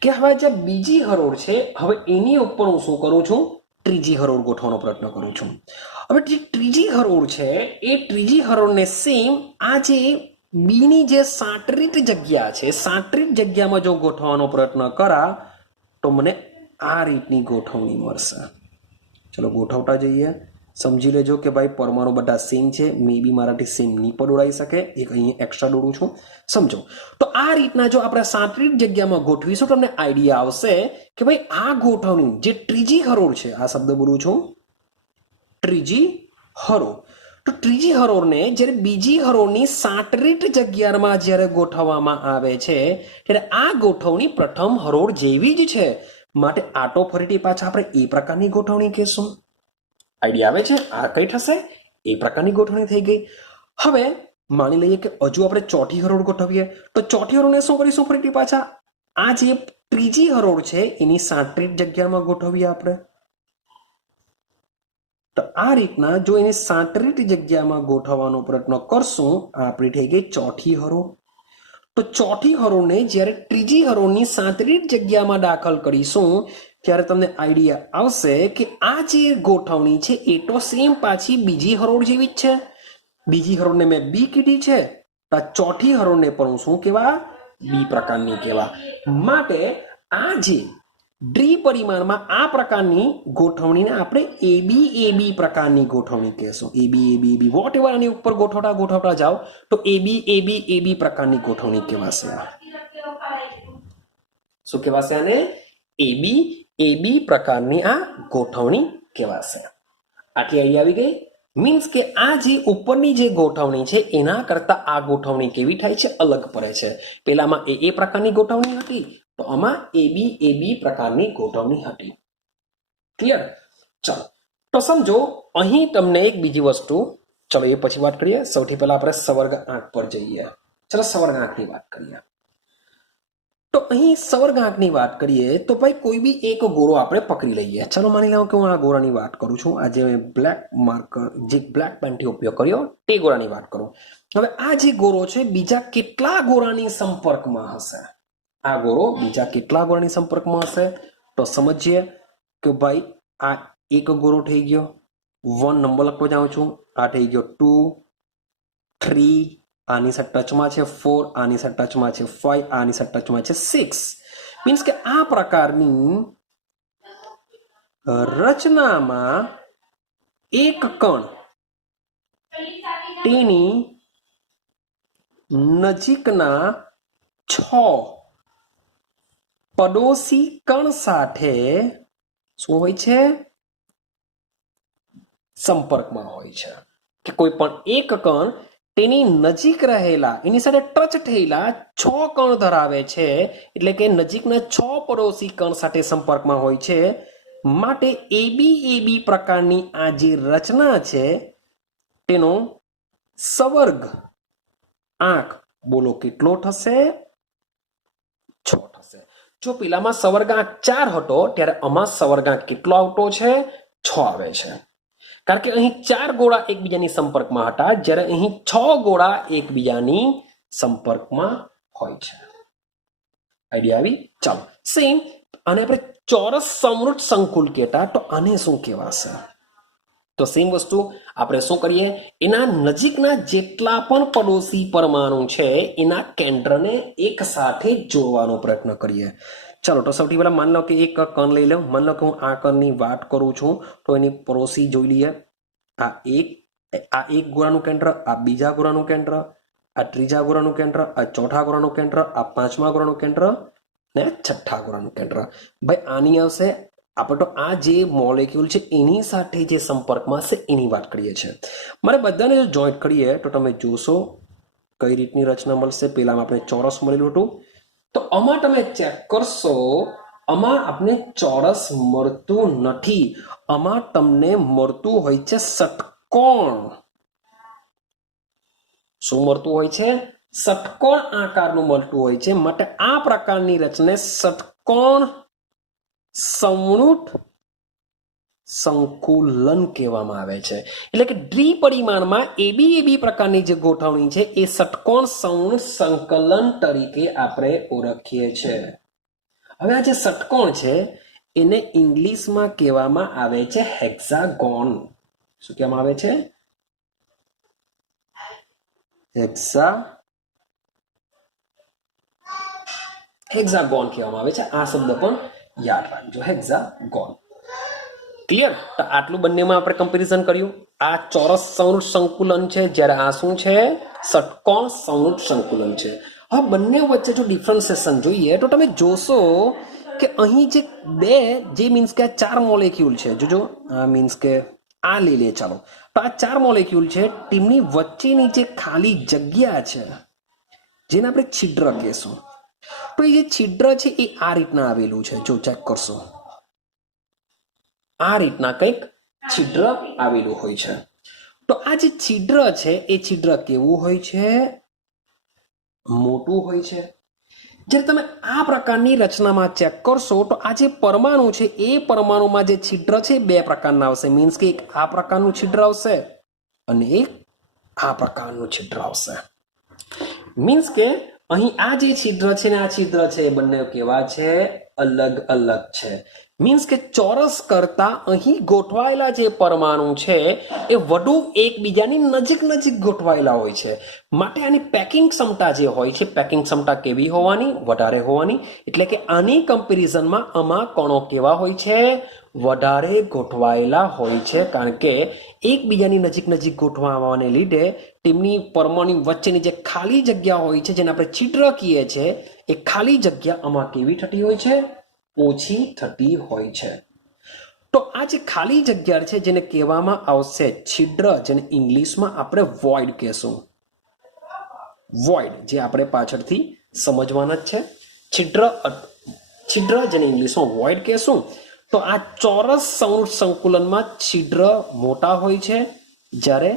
કે હવે જે બીજી હરોળ છે, હવે એની ઉપર હું શું કરું છું? ત્રીજી હરોળ ગોઠવવાનો પ્રયત્ન કરું છું. હવે જે ત્રીજી હરોળ છે એ ત્રીજી હરોળને સેમ આ જે બીની જે સાટરીત જગ્યા છે, સાટરીત જગ્યામાં જો ગોઠવવાનો પ્રયત્ન કરા તો મને આ રીતની ગોઠવણી મળશે. ચલો ગોઠવતા જઈએ. સમજી લેજો કે ભાઈ પરમાણુ બધા સેમ છે. મે બી મારાથી સેમ નહીં પણ દોડાઈ શકે, એક અહીં એક્સ્ટ્રા દોડું છું. સમજો. તો આ રીતના જો આપણે સાટરીત જગ્યામાં ગોઠવીશું તો તમને આઈડિયા આવશે કે ભાઈ આ ગોઠવણી જે ત્રીજી હરોળ છે, આ શબ્દ બોલું છું, ત્રીજી હરોળ. તો ત્રીજી હરોળને જ્યારે બીજી હરોળની સાટરીત જગ્યામાં જ્યારે ગોઠવવામાં આવે છે ત્યારે આ ગોઠવણી પ્રથમ હરોળ જેવી જ છે. માટે આટો ફરીથી પાછા આપણે એ પ્રકારની ગોઠવણી કહેશું. આઈડિયા આવે છે? આ કઈ થશે? એ પ્રકારની ગોઠવણી થઈ ગઈ. હવે માની લઈએ કે હજુ આપણે ચોથી હરોળ ગોઠવીએ તો ચોથી હરોળને શું કરીશું ફરીથી પાછા આ જે ત્રીજી હરોળ છે એની 37 જગ્યામાં ગોઠવીએ આપણે તો આ રીતના જો એની 37 જગ્યામાં ગોઠવવાનો પ્રયત્ન કરશું આપણી થઈ ગઈ ચોથી હરોળ તો ચોથી હરોળને જ્યારે ત્રીજી હરોળની 37 જગ્યામાં દાખલ કરીશું ત્યારે તમને આઈડિયા આવશે કે આ જે ગોઠવણી છે એ તો સેમ પાછી બીજી હરોળ જેવી જ છે બીજી હરોળને મેં બી કીધી છે તો ચોથી હરોળને પણ શું કહેવા બી પ્રકારની કહેવા માટે આ જે દ્વિપરિમાણમાં આ પ્રકારની ગોઠવણીને આપણે એબી પ્રકારની ગોઠવણી કહેશું એબી વોટ એવર આની ઉપર ગોઠવતા જાઓ તો એબી પ્રકારની ગોઠવણી કહેવાશે શું કહેવાશે આને એબી પ્રકારની આ ગોઠવણી કહેવાશે આટલી આઈડિયા આવી ગઈ મીન્સ કે આ જે ઉપરની જે ગોઠવણી છે એના કરતા આ ગોઠવણી કેવી થાય છે અલગ પડે છે પેલામાં એ પ્રકારની ગોઠવણી હતી તો આમાં એબી પ્રકારની ગોઠવણી હતી ક્લિયર ચાલો તો સમજો અહીં તમને એક બીજી વસ્તુ ચલો એ પછી વાત કરીએ સૌથી પહેલા આપણે સવર્ગ આંક પર જઈએ ચલો સવર્ગ આંકની વાત કરીએ તો અહીં સવર્ગ આંકની વાત કરીએ તો ભાઈ કોઈ બી એક ગોળો આપણે પકડી લઈએ ચલો માની લો કે હું આ ગોળાની વાત કરું છું આજે મેં બ્લેક માર્કર જે બ્લેક પેનથી ઉપયોગ કર્યો તે ગોળાની વાત કરું હવે આ જે ગોળો છે બીજા કેટલા ગોળાની સંપર્કમાં હશે આ ગોળો બીજા કેટલા ગોળાની સંપર્કમાં હશે તો સમજીએ કે ભાઈ આ એક ગોળો થઈ ગયો 1 નંબર લખવા જાઉં છું આ થઈ ગયો 2 3 આની સાથે ટચમાં છે 4 આની સાથે ટચમાં છે 5 આની સાથે ટચમાં છે 6 મીન્સ કે આ પ્રકારની રચનામાં એક કણ તેની નજીકના 6 પડોશી કણ સાથે શું હોય છે સંપર્કમાં હોય છે કે કોઈ પણ એક કણ તેની નજીક રહેલા એની સાથે ટચ થયેલા 6 કણ ધરાવે છે એટલે કે નજીકના 6 પડોશી કણ સાથે સંપર્કમાં હોય છે માટે એબી પ્રકારની આ જે રચના છે તેનો સવર્ગ આંક બોલો કેટલો થશે 6 થશે જો પેલામાં સવર્ગ આંક 4 હતો ત્યારે આમાં સવર્ગ આંક કેટલો આવતો છે 6 આવે છે કારણ કે અહીં 4 ગોળા એકબીજાની સંપર્કમાં હતા જ્યારે અહીં 6 ગોળા એકબીજાની સંપર્કમાં હોય છે આઈડિયા આવી ચાલો સેમ આને આપણે ચોરસ સમૃદ્ધ સંકુલ કહેતા તો આને શું કહેવાશે તો સેમ વસ્તુ આપણે શું કરીએ એના નજીકના જેટલા પણ પડોશી પરમાણુ છે એના કેન્દ્રને એક સાથે જોડવાનો પ્રયત્ન કરીએ ચાલો તો સૌથી પહેલા માની લો કે એક કણ લઈ લઉં માની લો કે હું આ કણની વાત કરું છું તો એની પડોશી જોઈ લઈએ આ એક ગોળાનું કેન્દ્ર આ બીજા ગોળાનું કેન્દ્ર આ ત્રીજા ગોળાનું કેન્દ્ર આ ચોથા ગોળાનું કેન્દ્ર આ પાંચમા ગોળાનું કેન્દ્ર ને છઠ્ઠા ગોળાનું કેન્દ્ર ભાઈ આની આવશે આપણે તો આ જે મોલેક્યુલ છે એની સાથે જે સંપર્કમાં છે એની વાત કરીએ છીએ મારે બધાને જો જોઈન્ટ કરીએ તો તમે જોશો કઈ રીતની રચના મળશે પેલામાં આપણે ચોરસ મળેલું હતું તો આમાં તમે ચેક કરશો આમાં આપણે ચોરસ મળતું નથી આમાં તમને મળતું હોય છે ષટકોણ શું મળતું હોય છે ષટકોણ આકારનું મળતું હોય છે માટે આ પ્રકારની રચનાને ષટકોણ સમૃદ્ધ સંકુલન કહેવામાં આવે છે એટલે કે દ્વિપરિમાણમાં એબી પ્રકારની જે ગોઠવણી છે એ ષટકોણ સમૃદ્ધ સંકલન તરીકે આપણે ઓળખીએ છીએ હવે આ જે ષટકોણ છે એને ઇંગ્લિશમાં કહેવામાં આવે છે હેક્સાગોન શું કહેવામાં આવે છે હેક્સાગોન કહેવામાં આવે છે આ શબ્દ પણ યાદ રાખજો હેક્સાગોન ક્લિયર તો આટલું બંનેમાં આપણે કમ્પેરિઝન કર્યું આ ચોરસ સમૃદ્ધ સંકુલન છે જ્યારે આ શું છે ષટકોણ સમૃદ્ધ સંકુલન છે હવે બંને વચ્ચે જો ડિફરન્સિએશન જોઈએ તો તમે જોશો કે અહીં જે બે જે મીન્સ કે આ 4 મોલેક્યુલ છે જોજો આ મીન્સ કે આ લઈ લે ચાલો તો આ 4 મોલેક્યુલ છે તેમની વચ્ચેની જે ખાલી જગ્યા છે જેને આપણે છિદ્ર કહેશું તો એ જે છિદ્ર છે એ આ રીતના આવેલું છે જો ચેક કરશો આ રીતના કંઈક છિદ્ર આવેલું હોય છે તો આ જે છિદ્ર છે એ છિદ્ર કેવું હોય છે? મોટું હોય છે. જ્યારે તમે આ પ્રકારની રચનામાં ચેક કરશો તો આ જે પરમાણુ છે એ પરમાણુમાં જે છિદ્ર છે બે પ્રકારના આવશે. મીન્સ કે એક આ પ્રકારનું છિદ્ર આવશે અને એક આ પ્રકારનું છિદ્ર આવશે. મીન્સ કે અહીં આ જે છિદ્ર છે ને આ છિદ્ર છે એ બંને કેવા છે? અલગ અલગ છે. મીન્સ કે ચોરસ કરતા અહીં ગોઠવાયેલા જે પરમાણુ છે એ વધુ એકબીજાની નજીક નજીક ગોઠવાયેલા હોય છે. માટે આની પેકિંગ ક્ષમતા જે હોય છે, પેકિંગ ક્ષમતા કેવી હોવાની? વધારે હોવાની. એટલે કે આની કમ્પેરિઝનમાં આમાં કણો કેવા હોય છે? વધારે ગોઠવાયેલા હોય છે. કારણ કે એકબીજાની નજીક નજીક ગોઠવાવાને લીધે તેમની પરમાણુ વચ્ચેની જે ખાલી જગ્યા હોય છે જેને આપણે છિદ્ર કહીએ છીએ એ ખાલી જગ્યા આમાં કેવી થતી હોય છે? ઓછી થતી હોય છે. તો આ જે ખાલી જગ્યા છે જેને કહેવામાં આવશે છિદ્ર, જેને ઇંગ્લિશમાં આપણે વોઇડ કહેશું. વોઇડ જે આપણે પાછળથી સમજવાના જ છે. છિદ્ર જેને ઇંગ્લિશમાં વોઇડ કહેશું. તો આ ચોરસ સૌર સંકુલનમાં છિદ્ર મોટા હોય છે, જ્યારે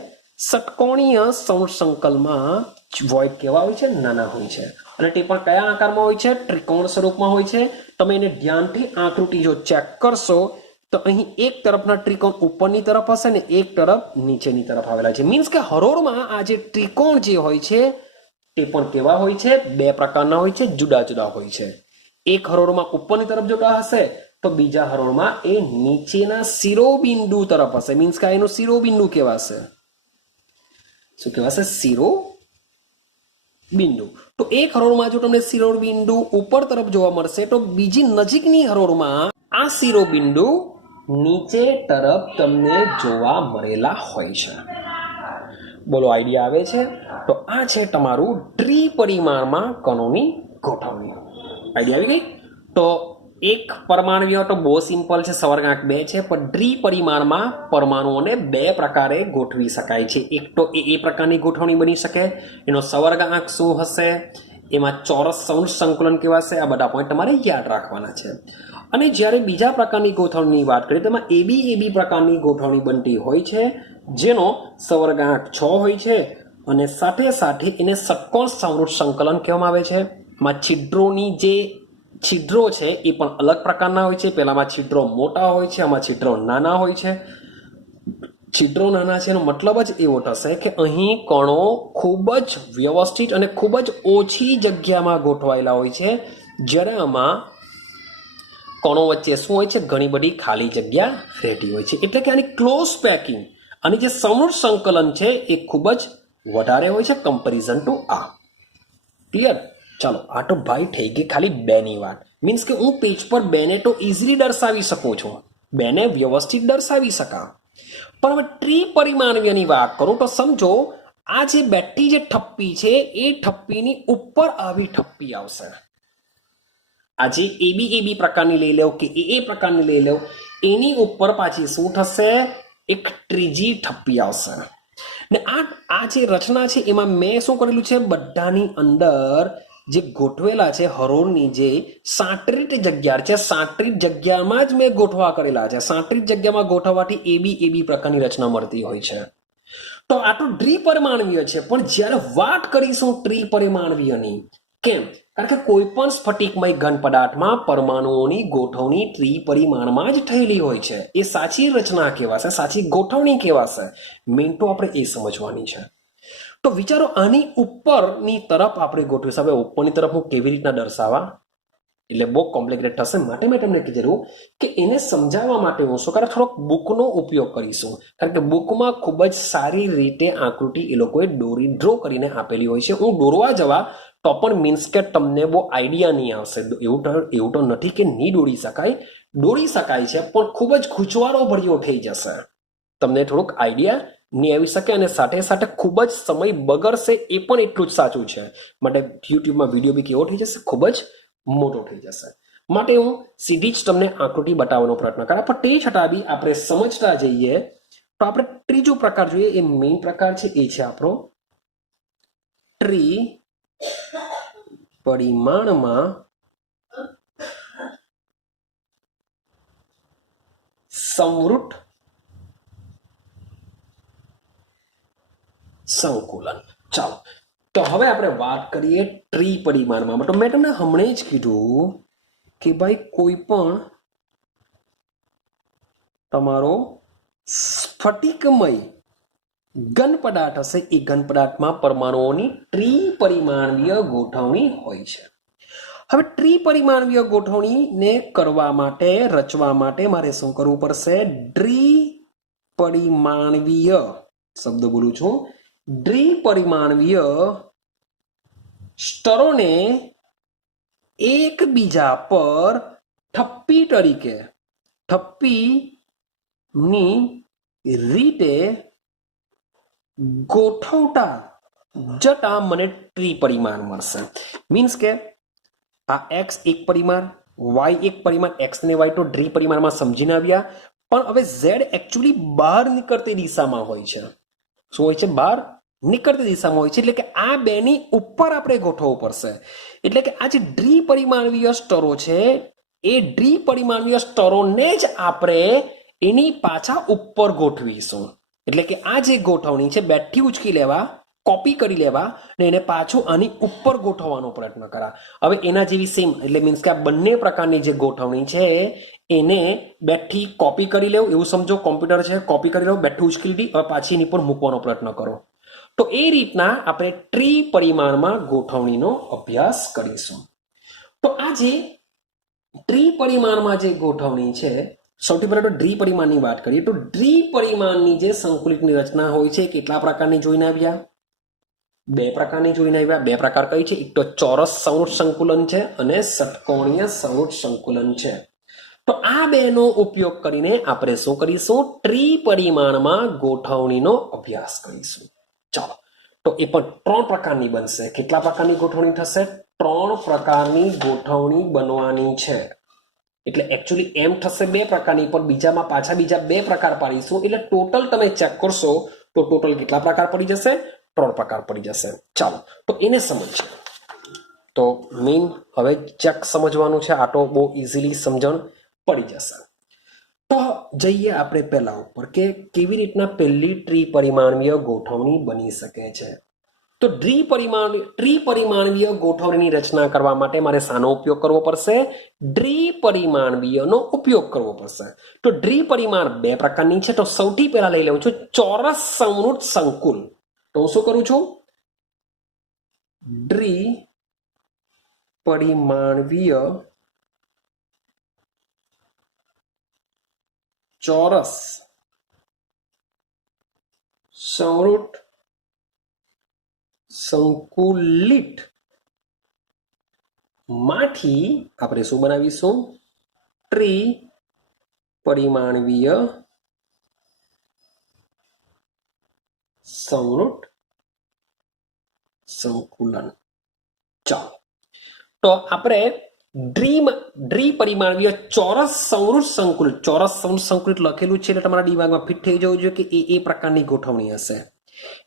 ષટકોણીય સૌર સંકલનમાં વોઇડ કેવા હોય છે? નાના હોય છે. અને તે પણ કયા આકારમાં હોય છે? ત્રિકોણ સ્વરૂપમાં હોય છે. તમે એને ધ્યાનથી આકૃતિ જો ચેક કરશો તો અહીં એક તરફના ત્રિકોણ ઉપરની તરફ હશે ને એક તરફ નીચેની તરફ આવેલા છે. મીન્સ કે હરોળમાં આ જે ત્રિકોણ જે હોય છે તે પણ કેવા હોય છે? બે પ્રકારના હોય છે, જુદા જુદા હોય છે. એક હરોળમાં ઉપરની તરફ જોતા હશે તો બીજા હરોળમાં એ નીચેના શિરોબિંદુ તરફ હશે. મીન્સ કે એનું શિરોબિંદુ કહેવાશે. શું કહેવાશે? શિરોબિંદુ. તો એક હરોળમાં જો તમને શિરોબિંદુ ઉપર તરફ જોવા મળશે તો બીજી નજીકની હરોળમાં આ શિરોબિંદુ નીચે તરફ તમને જોવા મળેલા હોય છે. બોલો, આઈડિયા આવે છે? તો આ છે તમારું ત્રિપરિમાણમાં કણોની ગોઠવણી. આઈડિયા આવી ગઈ? તો એક પરમાણુ તો બહુ સિમ્પલ છે, સવર્ગાંક 2 છે. પણ ત્રિપરિમાણમાં પરમાણુઓને બે પ્રકારે ગોઠવી શકાય છે. એક તો એ પ્રકારની ગોઠવણી બની શકે, એનો સવર્ગાંક શું હશે, એમાં ચોરસ સૌર સંકલન કેવાશે. આ બધા પોઈન્ટ તમારે યાદ રાખવાના છે. અને જ્યારે બીજા પ્રકારની ગોઠવણીની વાત કરીએ તેમાં એબી પ્રકારની ગોઠવણી બનતી હોય છે, જેનો સવર્ગાંક 6 હોય છે અને સાથે સાથે એને ષટકોણ સૌર સંકલન કહેવામાં આવે છે. માં છિદ્રોની જે છિદ્રો છે એ પણ અલગ પ્રકારના હોય છે. પહેલામાં છિદ્રો મોટા હોય છે, આમાં છિદ્રો નાના હોય છે. છિદ્રો નાના છે એનો મતલબ જ એવો થશે કે અહીં કણો ખૂબ જ વ્યવસ્થિત અને ખૂબ જ ઓછી જગ્યામાં ગોઠવાયેલા હોય છે, જ્યારે આમાં કણો વચ્ચે શું હોય છે? ઘણી બધી ખાલી જગ્યા રહેતી હોય છે. એટલે કે આની ક્લોઝ પેકિંગ અને જે સૌર સંકલન છે એ ખૂબ જ વધારે હોય છે કમ્પેરિઝન ટુ આ. ક્લિયર? ચાલો, આ તો ભાઈ થઈ ગઈ ખાલી બેની વાત. મીન્સ કે હું પેજ પર બેને તો ઇઝીલી દર્શાવી શકું છું, બેને વ્યવસ્થિત દર્શાવી શકા. પણ હવે ત્રિપરિમાણીયની વાત કરું તો સમજો આ જે બેઠી જે ઠપ્પી છે એ ઠપ્પીની ઉપર આવી ઠપ્પી આવશે. આજે એબી પ્રકારની લઈ લેવ કે એ પ્રકારની લઈ લેવ, એની ઉપર પાછી શું થશે? એક ત્રીજી ઠપ્પી આવશે. ને આ જે રચના છે એમાં મેં શું કરેલું છે? બધાની અંદર જે ગોઠવેલા છે હરોળની જે 37 જગ્યા છે, 37 જગ્યામાં જ મેં ગોઠવા કરેલા છે. 37 જગ્યામાં ગોઠવવાથી એબી પ્રકારની રચના મળતી હોય છે. તો આ તો દ્વિપરિમાણીય છે. પણ જ્યારે વાત કરીશું ત્રિપરિમાણીયની, કેમ? કારણ કે કોઈ પણ સ્ફટિકમય ઘન પદાર્થમાં પરમાણુઓની ગોઠવણી ત્રિપરિમાણમાં જ થયેલી હોય છે. એ સાચી રચના કહેવાશે, સાચી ગોઠવણી કહેવાશે. મેઇન તો આપણે એ સમજવાની છે. તો વિચારો, આની ઉપરની તરફ આપણે ગોઠવીશું. હવે ઉપરની તરફ હું કેવી રીતના દર્શાવવા? એટલે બહુ કોમ્પ્લિકેટેડ થશે. માટે મેં તમને કીધેલું કે એને સમજાવવા માટે હું શું કરે, થોડોક બુકનો ઉપયોગ કરીશું. કારણ કે બુકમાં ખૂબ જ સારી રીતે આકૃતિ એ લોકોએ ડ્રો કરીને આપેલી હોય છે. હું દોરવા જવા તો પણ મીન્સ કે તમને બહુ આઈડિયા નહીં આવશે. એવું તો નથી કે નહીં દોરી શકાય, દોરી શકાય છે, પણ ખૂબ જ ખૂંચવારો ભર્યો થઈ જશે. તમને થોડુંક આઈડિયા નહીં આવી શકે અને સાથે સાથે ખૂબ જ સમય બગડશે. એ પણ એટલું જ સાચું છે. માટે યુટ્યુબમાં વિડીયો બી કેવો થઈ જશે? ખૂબ જ મોટો થઈ જશે. માટે હું સીધી જ તમને આકૃતિ બતાવવાનો પ્રયત્ન કરા. પણ તે છતાં બી આપણે સમજતા જઈએ તો આપણે ત્રીજો પ્રકાર જોઈએ. એ મેઇન પ્રકાર છે, એ છે આપણો ત્રિપરિમાણમાં સંવૃત સંકુલન. ચાલો, તો હવે આપણે વાત કરીએ ત્રિપરિમાણમાં. તો મેં તમને હમણાં જ કીધું કે ભાઈ કોઈ પણ તમારો સ્ફટિકમય ઘન પદાર્થ હશે, એ ઘન પદાર્થમાં પરમાણુઓની ત્રિપરિમાણીય ગોઠવણી હોય છે. હવે ત્રિપરિમાણીય ગોઠવણીને કરવા માટે, રચવા માટે મારે શું કરવું પડશે? દ્વિપરિમાણીય શબ્દ બોલું છું, દ્વિપરિમાણીય સ્તરોને એકબીજા પર થપ્પીની રીતે ગોઠવતા જતા મને ત્રિપરિમાણ મળશે. મીન્સ કે આ એક્સ એક પરિમાણ, વાય એક પરિમાણ, એક્સ અને વાય તો ત્રિપરિમાણમાં સમજીને આવ્યા. પણ હવે ઝેડ એકચ્યુઅલી બહાર નીકળતી દિશામાં હોય છે. શું હોય છે? બહાર નીકળતી દિશામાં હોય છે. એટલે કે આ બેની ઉપર આપણે ગોઠવવું પડશે. એટલે કે આ જે દ્વિપરિમાણીય સ્તરો છે, એ દ્વિપરિમાણીય સ્તરોને જ આપણે એની પાછા ઉપર ગોઠવીશું. એટલે કે આ જે ગોઠવણી છે, બેઠી ઉચકી લેવા, કોપી કરી લેવા ને એને પાછું આની ઉપર ગોઠવવાનો પ્રયત્ન કરા. હવે એના જેવી સેમ, એટલે મીન્સ કે આ બંને પ્રકારની જે ગોઠવણી છે એને બેઠી કોપી કરી લેવું, એવું સમજો કોમ્પ્યુટર છે, કોપી કરી લેવું, બેઠી ઉચકી લીધી, હવે પાછી એની પર મૂકવાનો પ્રયત્ન કરો. તો એ રીતના આપણે ત્રિપરિમાણમાં ગોઠવણીનો અભ્યાસ કરીશું. તો આ જે ત્રિપરિમાણમાં જે ગોઠવણી છે, સૌથી પહેલા તો દ્વિપરિમાણની વાત કરીએ. તો દ્વિપરિમાણની જે સંકુલિતની રચના હોય છે, કેટલા પ્રકારની જોઈને આવ્યા? બે પ્રકારની જોઈને આવ્યા. બે પ્રકાર કઈ છે? એક તો ચોરસ સંવૃત સંકુલન છે અને ષટકોણીય સંવૃત સંકુલન છે. તો આ બેનો ઉપયોગ કરીને આપણે શું કરીશું? ત્રિપરિમાણમાં ગોઠવણીનો અભ્યાસ કરીશું. ચાલો, તો એ પણ 3 પ્રકારની બનશે. કેટલા પ્રકારની ગોઠવણી થશે? 3 પ્રકારની ગોઠવણી બનવાની છે. એટલે એકચ્યુઅલી એમ થશે 2 પ્રકારની, પણ બીજામાં પાછા બીજા 2 પ્રકાર પાડીશું. એટલે ટોટલ તમે ચેક કરશો તો ટોટલ કેટલા પ્રકાર પડી જશે? 3 પ્રકાર પડી જશે. ચાલો, તો એને સમજીએ. તો મેઇન હવે ચેક સમજવાનું છે. આ તો બહુ ઇઝીલી સમજણ પડી જશે. તો જઈએ આપણે પહેલા ઉપર કે કેવી રીતના પહેલી ત્રિપરિમાણીય ગોઠવણી બની શકે છે. તો ત્રિપરિમાણીય ગોઠવણીની રચના કરવા માટે મારે શાનો ઉપયોગ કરવો પડશે? દ્વિપરિમાણીયનો ઉપયોગ કરવો પડશે. તો દ્વિપરિમાણ 2 પ્રકારની છે. તો સૌથી પહેલા લઈ લઉં છું ચોરસ સંવૃત સંકુલ. તો હું શું કરું છું? દ્વિપરિમાણીય ચોરસ સંવૃત સંકુલિત માંથી આપણે શું બનાવીશું? ત્રિપરિમાણીય સંવૃત સંકુલન. ચાલો, તો આપણે દ્વિપરિમાણીય ચોરસ સંવૃત સંકુલિત, ચોરસ સંવૃત સંકુલિત લખેલું છે એટલે તમારા દિમાગમાં ફિટ થઈ જવું જોઈએ કે એ પ્રકારની ગોઠવણી હશે.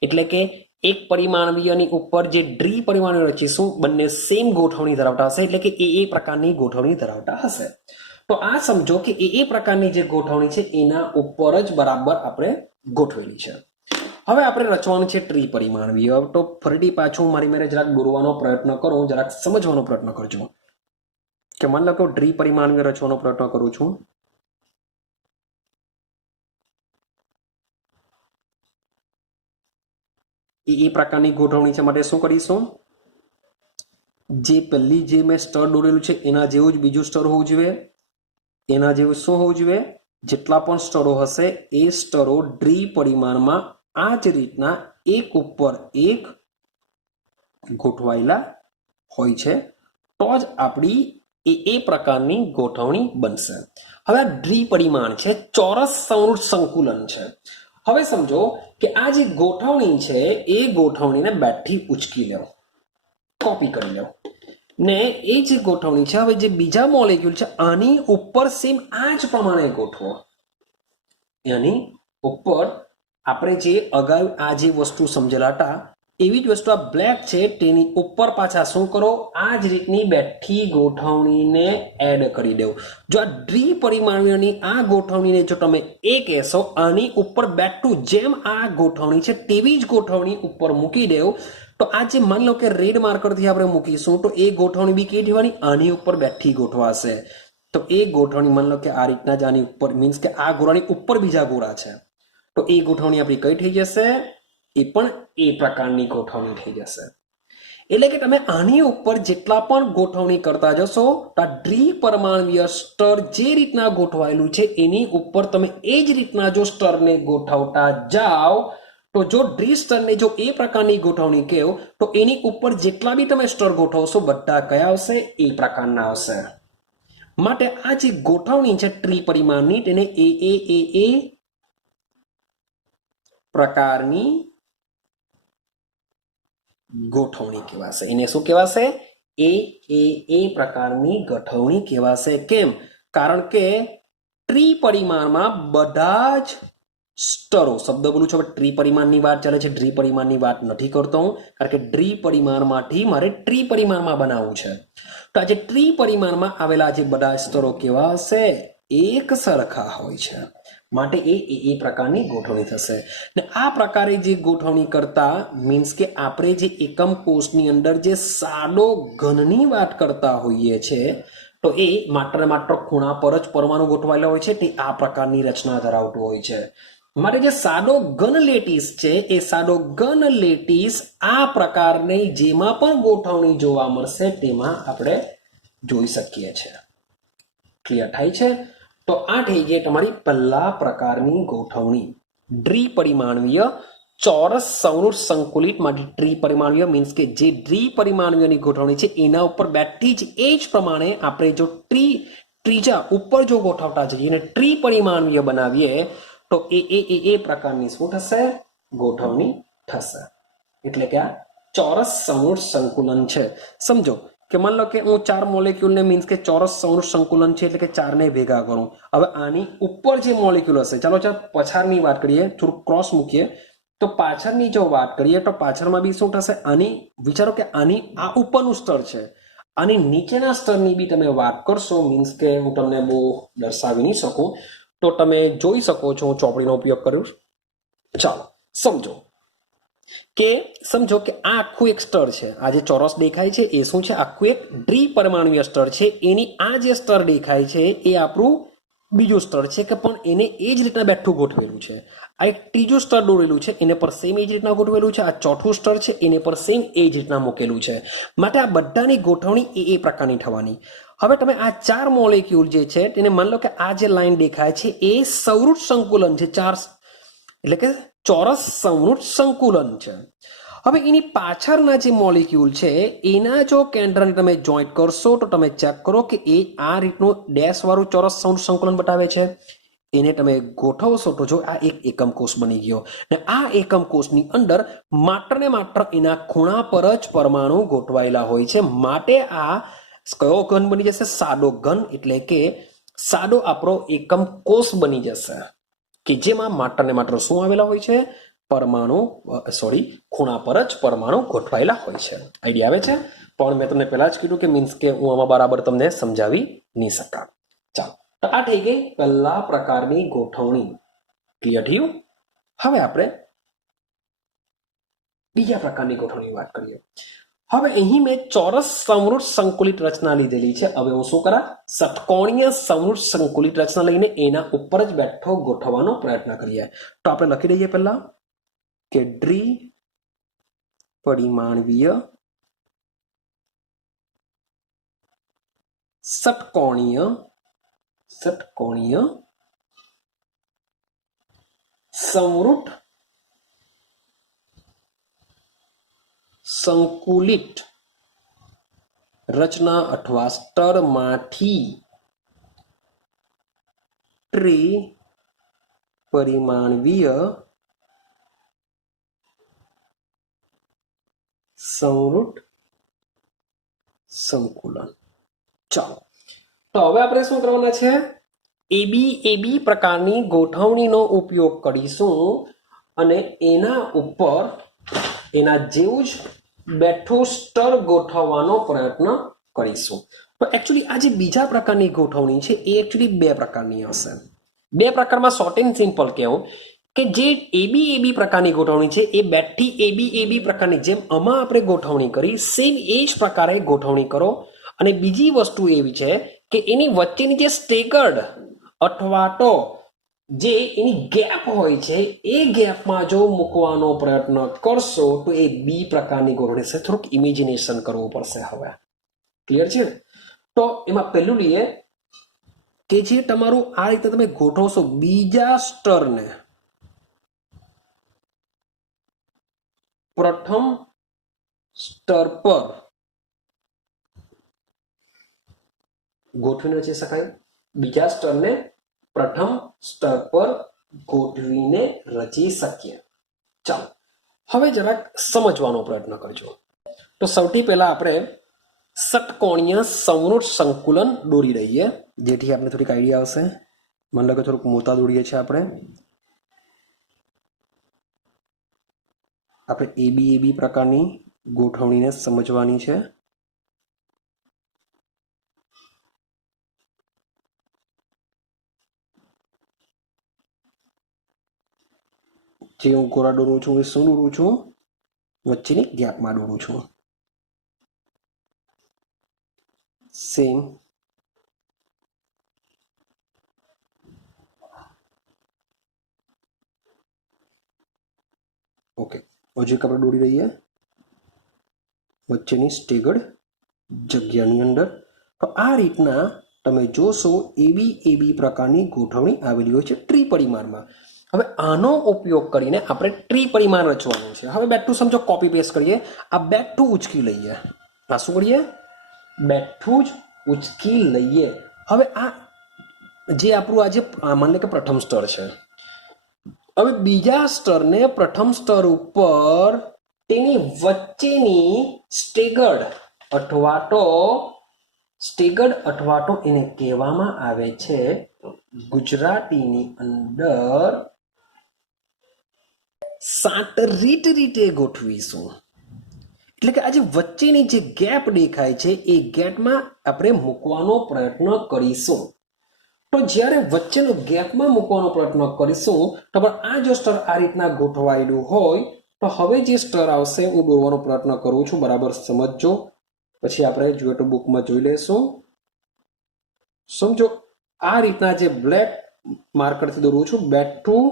એટલે કે એક પરિમાણીયની ઉપર જે દ્વિપરિમાણીય રચીશું, બંને સેમ ગોઠવણી ધરાવતા હશે. એટલે કે એ પ્રકારની ગોઠવણી ધરાવતા હશે. તો આ સમજો કે એ પ્રકારની જે ગોઠવણી છે એના ઉપર જ બરાબર આપણે ગોઠવેલી છે. હવે આપણે રચવાનું છે ત્રિપરિમાણીય. તો ફરીથી પાછું મારી મેરે જરાક દોરવાનો પ્રયત્ન કરો, જરાક સમજવાનો પ્રયત્ન કરજો કે માની લો કે ત્રિપરિમાણીય રચવાનો પ્રયત્ન કરું છું. એ પ્રકારની ગોઠવણી છે. માટે શું કરીશું? જે પહેલી જે મેં સ્તર દોરેલું છે એના જેવું જ બીજું સ્તર હોવું જોઈએ. એના જેવું શું હોવું જોઈએ? જેટલા પણ સ્તરો હશે એ સ્તરો દ્વિપરિમાણમાં આ જ રીતના એક ઉપર એક ગોઠવાયેલા હોય છે. તો જ આપણી એ પ્રકારની ગોઠવણી બનશે. હવે આ દ્વિપરિમાણ છે, ચોરસ સંવૃત સંકુલન છે. હવે સમજો કે આ જે ગોઠવણી છે એ ગોઠવણીને બેઠી ઉચકી લેવો, કોપી કરી લેવો ને એ જે ગોઠવણી છે, હવે જે બીજા મોલેક્યુલ છે આની ઉપર સેમ આ જ પ્રમાણે ગોઠવો. એની ઉપર આપણે જે અગાઉ આ જે વસ્તુ સમજેલા હતા એવી જ વસ્તુ આ બ્લેક છે તેની ઉપર પાછા શું કરો, આ જ રીતની બેઠી ગોઠવણીને એડ કરી દેવું. જો આ દ્વિપરિમાણીયની આ ગોઠવણીને જો તમે એ કહેશો, આની ઉપર બેઠું જેમ આ ગોઠવણી છે તેવી જ ગોઠવણી ઉપર મૂકી દેવું, તો આ જે માની લો કે રેડ માર્કરથી આપણે મૂકીશું તો એ ગોઠવણી બી કેવી થવાની, આની ઉપર બેઠી ગોઠવાશે. તો એ ગોઠવણી માની લો કે આ રીતના જ આની ઉપર, મીન્સ કે આ ગોળાની ઉપર બીજા ગોળા છે, તો એ ગોઠવણી આપણી કઈ થઈ જશે, એ પણ એ પ્રકારની ગોઠવણી થઈ જશે. એટલે કે તમે આની ઉપર જેટલા પણ ગોઠવણી કરતા જશો તો આ દ્વિપરિમાણીય સ્તર જે રીતના ગોઠવાયેલું છે એની ઉપર તમે એ જ રીતના જો સ્તરને ગોઠવતા જાઓ, તો જો સ્તરને જો એ પ્રકારની ગોઠવણી કહો તો એની ઉપર જેટલા બી તમે સ્તર ગોઠવશો બધા કયા આવશે, એ પ્રકારના આવશે. માટે આ જે ગોઠવણી છે ત્રિપરિમાણની તેને એ પ્રકારની ગોઠવણી કહેવાશે. એને શું કહેવાશે, એ પ્રકારની ગોઠવણી કહેવાશે. કેમ? કારણ કે ત્રિપરિમાણમાં બધા જ સ્તરો, શબ્દ બોલું છું, ત્રિપરિમાણની વાત ચાલે છે, દ્વિપરિમાણની વાત નથી કરતો હું, કારણ કે દ્વિપરિમાણમાંથી મારે ત્રિપરિમાણમાં બનાવવું છે. તો આજે ત્રિપરિમાણમાં આવેલા જે બધા સ્તરો કેવા હશે, એક સરખા હોય છે. માટે એ પ્રકારની ગોઠવણી થશે. ને આ પ્રકારે જે ગોઠવણી કરતા મીન્સ કે આપણે જે એકમ કોષની અંદર જે સાદો ઘનની વાત કરતા હોઈએ છે, તો એ માત્ર ને માત્ર ખૂણા પર જ પરમાણુ ગોઠવાયેલા હોય છે, તે આ પ્રકારની રચના ધરાવતું હોય છે. માટે જે સાદો ઘન લેટીસ છે, એ સાદો ઘન લેટીસ આ પ્રકારની જેમાં પણ ગોઠવણી જોવા મળશે તેમાં આપણે જોઈ શકીએ છીએ. ક્લિયર થાય છે? તો આ થઈ ગઈ તમારી પહેલા પ્રકારની ગોઠવણી, દ્વિપરિમાણીય ચોરસ સંવૃત સંકુલિત માટે. ત્રિપરિમાણીય મીન્સ કે જે દ્વિપરિમાણીયની ગોઠવણી છે એના ઉપર બેઠી જ એ જ પ્રમાણે આપણે જો ત્રીજા ઉપર જો ગોઠવતા જઈએ અને ત્રિપરિમાણીય બનાવીએ તો એ પ્રકારની શું થશે, ગોઠવણી થશે. એટલે કે આ ચોરસ સંવૃત સંકુલન છે. સમજો કે માન લો કે હું 4 મોલેક્યુલને મીન્સ કે ચોરસ સંવૃત સંકુલન છે એટલે કે 4ને ભેગા કરું. હવે આની ઉપર જે મોલેક્યુલ હશે, ચાલો પછાડની વાત કરીએ, થોડું ક્રોસ મૂકીએ, તો પાછળની જો વાત કરીએ તો પાછળમાં બી શું થશે, આની વિચારો કે આની આ ઉપરનું સ્તર છે, આની નીચેના સ્તરની બી તમે વાત કરશો, મીન્સ કે હું તમને બહુ દર્શાવી નહીં શકું, તો તમે જોઈ શકો છો હું ચોપડીનો ઉપયોગ કર્યો. ચાલો સમજો કે આ આખું એક સ્તર છે, આ જે ચોરસ દેખાય છે એ શું છે, આખું એક દ્વિપરિમાણીય સ્તર છે. એની આ જે સ્તર દેખાય છે એ આપણું બીજું સ્તર છે, કે પણ એને એ જ રીતના બેઠું ગોઠવેલું છે. આ એક ત્રીજું સ્તર દોરેલું છે, એને પર સેમ એ જ રીતના ગોઠવેલું છે. આ ચોથું સ્તર છે, એને પર સેમ એ જ રીતના મૂકેલું છે. માટે આ બધાની ગોઠવણી એ પ્રકારની થવાની. હવે તમે આ 4 મોલેક્યુલ જે છે તેને માન લો કે આ જે લાઈન દેખાય છે એ સંવૃત સંકુલન છે, 4 એટલે કે ચોરસ સંવૃત સંકુલન છે. હવે એની પાછળના જે મોલેક્યુલ છે એના જો કેન્દ્રને તમે જોઈન્ટ કરશો તો તમે ચેક કરો કે એ આ રીતનું ડેશ વાળું ચોરસ સંવૃત સંકુલન બતાવે છે. એને તમે ગોઠવશો તો જો આ એક એકમ કોષ બની ગયો. ને આ એકમ કોષની અંદર માત્ર ને માત્ર એના ખૂણા પર જ પરમાણુ ગોઠવાયેલા હોય છે. માટે આ કયો ઘન બની જશે, સાદો ઘન. એટલે કે સાદો આપણો એકમ કોષ બની જશે, કે જેમાં માત્ર ને માત્ર શું આવેલા હોય છે, પરમાણુ ખૂણા પર જ પરમાણુ ગોઠવાયેલા હોય છે. આઈડિયા આવે છે? પણ મેં તમને પહેલા જ કીધું કે મીન્સ કે હું આમાં બરાબર તમને સમજાવી નહીં શકા. ચાલો, તો આ થઈ ગઈ પહેલા પ્રકારની ગોઠવણી. ક્લિયર થયું? હવે આપણે બીજા પ્રકારની ગોઠવણી વાત કરીએ. હવે અહીં મેં ચોરસ સંવૃત સંકુલિત રચના લીધેલી છે. હવે હું શું કરા, ષટકોણીય સંવૃત સંકુલિત રચના લઈને એના ઉપર જ બેઠો ગોઠવવાનો પ્રયત્ન કરીએ. તો આપણે લખી દઈએ પહેલા કે દ્વિપરિમાણીય ષટકોણીય સંવૃત સંકુલિત રચના અથવા સ્તરમાંથી ત્રિપરિમાણીય સંવૃત સંકુલન. ચાલો, તો હવે આપણે શું કરવાના છે, એબી પ્રકારની ગોઠવણીનો ઉપયોગ કરીશું અને એના ઉપર એના જેવું જ બેઠું સ્ટર ગોઠવવાનો પ્રયત્ન કરીશું. તો એકચ્યુઅલી આ જે બીજા પ્રકારની ગોઠવણી છે એ એકચ્યુઅલી બે પ્રકારની હશે. બે પ્રકારમાં શોર્ટ એન્ડ સિમ્પલ કહેવું કે જે એબી એબી પ્રકારની ગોઠવણી છે એ બેઠી એબી એબી પ્રકારની જેમ આમાં આપણે ગોઠવણી કરી સેમ એ જ પ્રકારે ગોઠવણી કરો. અને બીજી વસ્તુ એવી છે કે એની વચ્ચેની જે સ્ટેગર્ડ અથવા તો જે એની ગેપ હોય છે એ ગેપમાં જો મૂકવાનો પ્રયત્ન કરશો તો એ બી પ્રકારની ગોઠવણી છે. થોડુંક ઇમેજિનેશન કરવું પડશે. હવે ક્લિયર છે? તો એમાં પહેલું લઈએ કે જે તમારું આ રીતે તમે ગોઠવશો બીજા સ્તરને પ્રથમ સ્તર પર ગોઠવીને રચી શકાય. બીજા સ્તરને પ્રથમ સ્તર પર ગોઠવીને રચી શકીએ. ચાલો હવે જરાક સમજવાનો પ્રયત્ન કરજો. તો સૌથી પહેલા આપણે ષટકોણીય સમરૂઢ સંકુલન દોરી દઈએ જેથી આપણે થોડીક આઈડિયા આવશે. મને લાગે થોડુંક મોટા દોરીએ છીએ આપણે એબી એબી પ્રકારની ગોઠવણીને સમજવાની છે. જે હું ગોળા દોરું છું એ શું દોરું છું? વચ્ચેની ગેપમાં દોરું છું. Same okay. હજી આપણે દોરી રહીએ વચ્ચેની સ્ટેગર્ડ જગ્યાની અંદર. તો આ રીતના તમે જોશો એબી એબી પ્રકારની ગોઠવણી આવેલી હોય છે ત્રિપરિમાણમાં. હવે આનો ઉપયોગ કરીને આપણે ત્રિપરિમાણ રચવાનું છે. હવે બેઠું સમજો કોપી પેસ્ટ કરીએ. આ બેઠું ઉચકી લઈએ. આ શું કરીએ? બેઠું જ ઉચકી લઈએ. હવે આ જે આપણું આજે માની લે કે પ્રથમ સ્તર છે. હવે બીજા સ્તરને પ્રથમ સ્તર ઉપર તેની વચ્ચેની સ્ટેગર્ડ અથવા તો એને કહેવામાં આવે છે ગુજરાતીની અંદર સાટરીટ રીતે ગોઠવીશું. એટલે કે આજે વચ્ચેની જે ગેપ દેખાય છે એ ગેપમાં આપણે મૂકવાનો પ્રયત્ન કરીશું. તો જ્યારે વચ્ચેનો ગેપમાં મૂકવાનો પ્રયત્ન કરીશું તો આ જો સ્તર આ રીતના ગોઠવાયેલું હોય તો હવે જે સ્તર આવશે હું દોરવાનો પ્રયત્ન કરું છું. બરાબર સમજજો. પછી આપણે જોઈએ તો બુકમાં જોઈ લેશું. સમજો આ રીતના જે બ્લેક માર્કરથી દોરું છું બેઠું